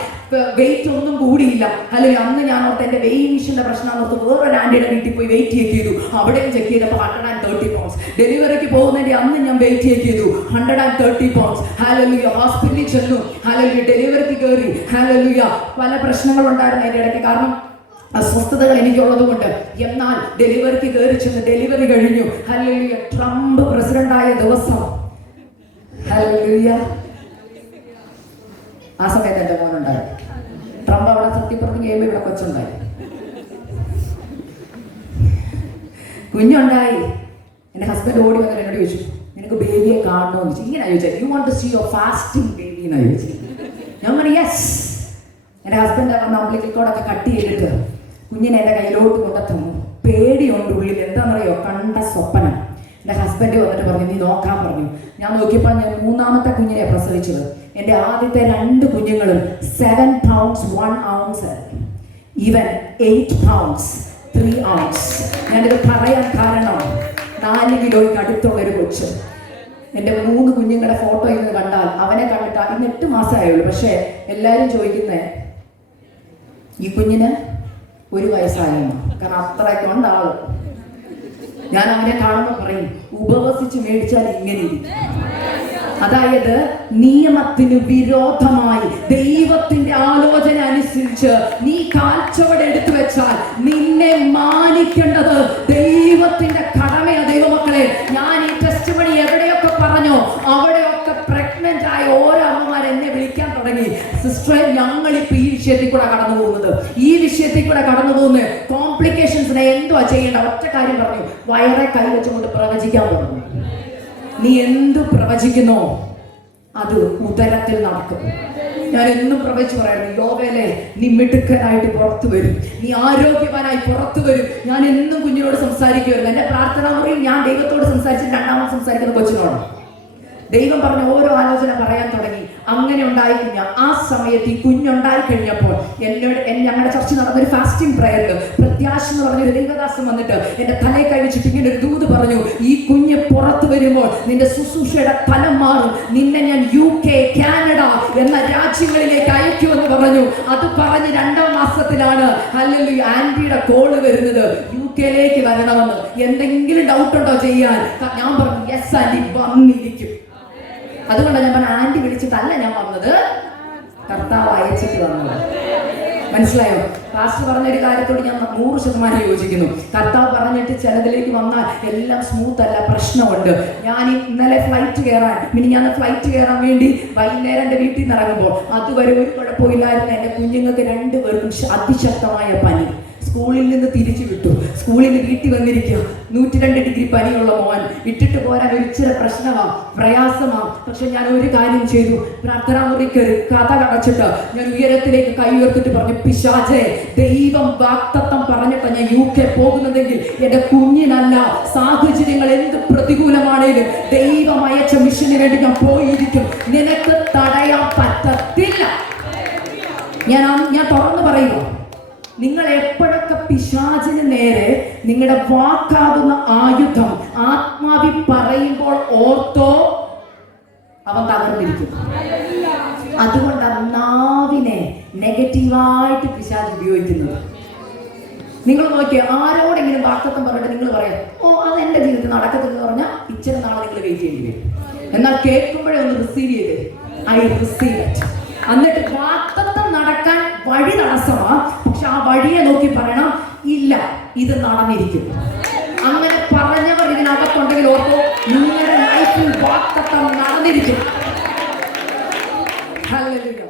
വെയിറ്റ് ഒന്നും കൂടിയില്ല. അല്ലെങ്കിൽ അന്ന് ഞാൻ ഓർത്ത് എൻ്റെ വെയിറ്റ് മെഷീൻ്റെ പ്രശ്നം ഓർത്ത് വേറൊരു ആൻറ്റിയുടെ വീട്ടിൽ പോയി വെയിറ്റ് ചെക്ക് ചെയ്തു. അവിടെയും ചെക്ക് ചെയ്തപ്പോൾ 130 പൗണ്ട്സ്. ഡെലിവറിക്ക് പോകുന്നതിൻ്റെ അന്ന് ഞാൻ വെയിറ്റ് ചെക്ക് ചെയ്തു, 130 പൗണ്ട്സ്. ഹല്ലേലൂയ. ഹോസ്പിറ്റലിൽ ചെന്നു, ഹല്ലേലൂയ. ഡെലിവറിക്ക് കയറി, ഹല്ലേലൂയ. പല പ്രശ്നങ്ങളുണ്ടായിരുന്നു അതിൻ്റെ ഇടയ്ക്ക്, കാരണം അസ്വസ്ഥതകൾ എനിക്കുള്ളത് കൊണ്ട്. എന്നാൽ ഡെലിവറിക്ക് കയറി ചെന്ന് ഡെലിവറി കഴിഞ്ഞു. ഹല്ലേലൂയ. ട്രംപ് പ്രസിഡന്റായ ദിവസം, ഹല്ലേലൂയ, ആ സമയത്ത് എൻ്റെ മോനുണ്ടായി. ട്രംപ് അവിടെ സത്യപ്രതിജ്ഞ ചെയ്യുമ്പോൾ ഇവിടെ കൊച്ചുണ്ടായി, കുഞ്ഞുണ്ടായി. എൻ്റെ ഹസ്ബൻഡ് ഓടി വന്നിട്ട് എന്നോട് ചോദിച്ചു, നിനക്ക് ബേബിയെ കാണണമെന്ന് ചോദിച്ചു. ഇങ്ങനെ ചോദിച്ചാൽ, you want to see your fasting baby എന്നാ ചോദിച്ചു. ഞാൻ പറഞ്ഞു യെസ്. എൻ്റെ ഹസ്ബൻഡ് അന്ന് അംബ്ലിക്കൽ കോഡൊക്കെ കട്ട് ചെയ്തിട്ട് കുഞ്ഞിനെ എൻ്റെ കയ്യിലോട്ട് കൊണ്ടെത്തുന്നു. പേടിയുണ്ട് ഉള്ളിൽ. എന്താണെന്നറിയോ? കണ്ട സ്വപ്നം. എൻ്റെ ഹസ്ബൻഡ് വന്നിട്ട് പറഞ്ഞു, നീ നോക്കാൻ പറഞ്ഞു. ഞാൻ നോക്കിയപ്പോൾ ഞാൻ 3ാമത്തെ കുഞ്ഞിനെ പ്രസവിച്ചത്. എൻ്റെ ആദ്യത്തെ 2 കുഞ്ഞുങ്ങളും 7 pounds 1 ounce, even 8 pounds 3 ounce. ഞാനിത് പറയാൻ കാരണം 4 കിലോയ്ക്ക് അടുത്തുള്ള ഒരു കൊച്ച്. എൻ്റെ 3 കുഞ്ഞുങ്ങളുടെ ഫോട്ടോ ഇന്ന് കണ്ടാൽ അവനെ കണ്ടിട്ട് ഇന്ന് 8 മാസമായുള്ളൂ. പക്ഷേ എല്ലാവരും ചോദിക്കുന്നേ ഈ കുഞ്ഞിന് 1 വയസ്സായിരുന്നു, കാരണം അത്രയൊക്കെ ഉണ്ട് ആള്. ഞാൻ അവനെ കാണുമ്പോൾ പറയും, ഉപവസിച്ച് മേടിച്ചാൽ ഇങ്ങനെ ഇരിക്കും. അതായത് നിയമത്തിന് വിരോധമായി ദൈവത്തിന്റെ ആലോചന അനുസരിച്ച് നീ കാൽച്ചുവട് എടുത്തു വെച്ചാൽ നിന്നെ മാനിക്കേണ്ടത് ദൈവത്തിന്റെ കടമയാണ്. ദൈവമക്കളെ, ഞാൻ ഈ ടെസ്റ്റിമണി എവിടെയൊക്കെ പറഞ്ഞോ അവിടെയൊക്കെ തുടങ്ങി, സിസ്റ്ററെ ഞങ്ങളിപ്പോ ഈ വിഷയത്തിൽ കൂടെ കടന്നു പോകുന്നത്, ഈ വിഷയത്തിൽ കൂടെ കടന്നു പോകുന്ന കോംപ്ലിക്കേഷൻസിനെ എന്തുവാ ചെയ്യേണ്ട? ഒറ്റ കാര്യം പറഞ്ഞു, വയറെ കൈ വെച്ചുകൊണ്ട് പ്രവചിക്കാൻ പറഞ്ഞു. നീ എന്ത് പ്രവചിക്കുന്നോ അത് ഉദരത്തിൽ നടക്കും. ഞാൻ എന്നും പ്രവചിച്ചു പറയായിരുന്നു, യോഗയിലെ നീ മിടുക്കനായിട്ട് പുറത്തു വരും, നീ ആരോഗ്യവാനായി പുറത്തു വരും. ഞാൻ എന്നും കുഞ്ഞിനോട് സംസാരിക്കുമായിരുന്നു. എന്റെ പ്രാർത്ഥനാ മുറിയിൽ ഞാൻ ദൈവത്തോട് സംസാരിച്ചിട്ട് രണ്ടാമത് സംസാരിക്കുന്ന കൊച്ചിനോട് ദൈവം പറഞ്ഞ ഓരോ ആലോചന പറയാൻ തുടങ്ങി. അങ്ങനെ ഉണ്ടായിക്കഴിഞ്ഞ ആ സമയത്ത് ഈ കുഞ്ഞുണ്ടായി കഴിഞ്ഞപ്പോൾ ഞങ്ങളുടെ ചർച്ച നടന്നൊരു ഫാസ്റ്റിംഗ് പ്രയറിൽ പ്രത്യാശ എന്ന് പറഞ്ഞൊരു ദൈവദാസം വന്നിട്ട് എന്റെ തലയെ കൈവച്ചിട്ട് ഇങ്ങനെ ഒരു ദൂത് പറഞ്ഞു, ഈ കുഞ്ഞ് പുറത്തു വരുമ്പോൾ നിന്റെ ശുശ്രൂഷയുടെ തലം മാറും, നിന്നെ ഞാൻ UK, കാനഡ എന്ന രാജ്യങ്ങളിലേക്ക് അയക്കുമെന്ന് പറഞ്ഞു. അത് പറഞ്ഞ് 2ാം മാസത്തിലാണ് ഹല്ലേലൂയ ആന്റിയുടെ കോള് വരുന്നത്, UK വരണമെന്ന്. എന്തെങ്കിലും ഡൗട്ട് ഉണ്ടോ ചെയ്യാൻ? ഞാൻ പറഞ്ഞു യെസ് ആന്റി, വന്നിരിക്കും. അതുകൊണ്ടാണ് ഞാൻ പറഞ്ഞ ആന്റി വിളിച്ചിട്ടല്ല ഞാൻ വന്നത്, കർത്താവ് അയച്ചിട്ട് വന്നത്. മനസ്സിലായോ? പാസ്റ്റർ പറഞ്ഞൊരു കാര്യത്തോട് ഞാൻ 100% യോജിക്കുന്നു. കർത്താവ് പറഞ്ഞിട്ട് ചിലതിലേക്ക് വന്നാൽ എല്ലാം സ്മൂത്ത് അല്ല, പ്രശ്നമുണ്ട്. ഞാൻ ഇന്നലെ ഫ്ലൈറ്റ് കയറാൻ വേണ്ടി വൈകുന്നേരം എൻ്റെ വീട്ടിൽ നിന്ന് ഇറങ്ങുമ്പോൾ അതുവരെ ഒരു കുഴപ്പമില്ലായിരുന്നു. എൻ്റെ കുഞ്ഞുങ്ങൾക്ക് 2 പേർക്കും അതിശക്തമായ പനി. സ്കൂളിൽ നിന്ന് തിരിച്ചു വിട്ടു, സ്കൂളിൽ നിന്ന് വീട്ടിൽ വന്നിരിക്കുക, 102 ഡിഗ്രി പനിയുള്ള മോൻ. ഇട്ടിട്ട് പോരാൻ ഒരിച്ചിരി പ്രശ്നമാണ്, പ്രയാസമാണ്. പക്ഷെ ഞാൻ ഒരു കാര്യം ചെയ്തു, പ്രാർത്ഥനാ മുറിക്ക് കഥ കടച്ചിട്ട് ഞാൻ ഉയരത്തിലേക്ക് കൈ ഉയർത്തിട്ട് പറഞ്ഞു, പിശാചേ, ദൈവം വാഗ്ദത്തം പറഞ്ഞിട്ട് ഞാൻ UK പോകുന്നതെങ്കിൽ എൻ്റെ കുഞ്ഞിനല്ല, സാഹചര്യങ്ങൾ എന്ത് പ്രതികൂലമാണേലും ദൈവം അയച്ച മിഷന് വേണ്ടി ഞാൻ പോയിരിക്കും. നിനക്ക് തടയാൻ പറ്റത്തില്ല. ഞാൻ തുറന്നു പറയുക, നിങ്ങൾ എപ്പോഴൊക്കെ പിശാചിന് നേരെ നിങ്ങളുടെ വാക്കാകുന്ന ആയുധം ആത്മാവി പറയുമ്പോൾ ഓർത്തോ, അവൻ തകർന്നിരിക്കും. അതുകൊണ്ടാണ് നാവിനെ നെഗറ്റീവായിട്ട് പിശാച് ഉപയോഗിക്കുന്നത്. നിങ്ങൾ നോക്കിയാൽ ആരോടെങ്കിലും വാക്തത്വം പറഞ്ഞിട്ട് നിങ്ങൾ പറയാം, ഓ അത് എൻ്റെ ജീവിതത്തിൽ നടക്കത്തില്ലെന്ന് പറഞ്ഞാൽ ഇച്ചിരി നാളെ നിങ്ങൾ വെയിറ്റ് ചെയ്യേണ്ടി വരും. എന്നാൽ കേൾക്കുമ്പോഴേ ഒന്ന് റിസീവ് ചെയ്തേ, ഐ റിസീവ് ഇറ്റ്. എന്നിട്ട് വാക്തത്വം നടക്കാൻ വഴി തടസ്സമാ, പക്ഷെ ആ വഴിയെ നോക്കി പറയണം, ഇല്ല ഇത് നടന്നിരിക്കും. അങ്ങനെ പറഞ്ഞവർ ഇതിനകത്തുണ്ടെങ്കിൽ ഓർക്കോ, നിങ്ങളുടെ ലൈഫിൽ വാക്തത്വം നടന്നിരിക്കും. ഹല്ലേലൂയ.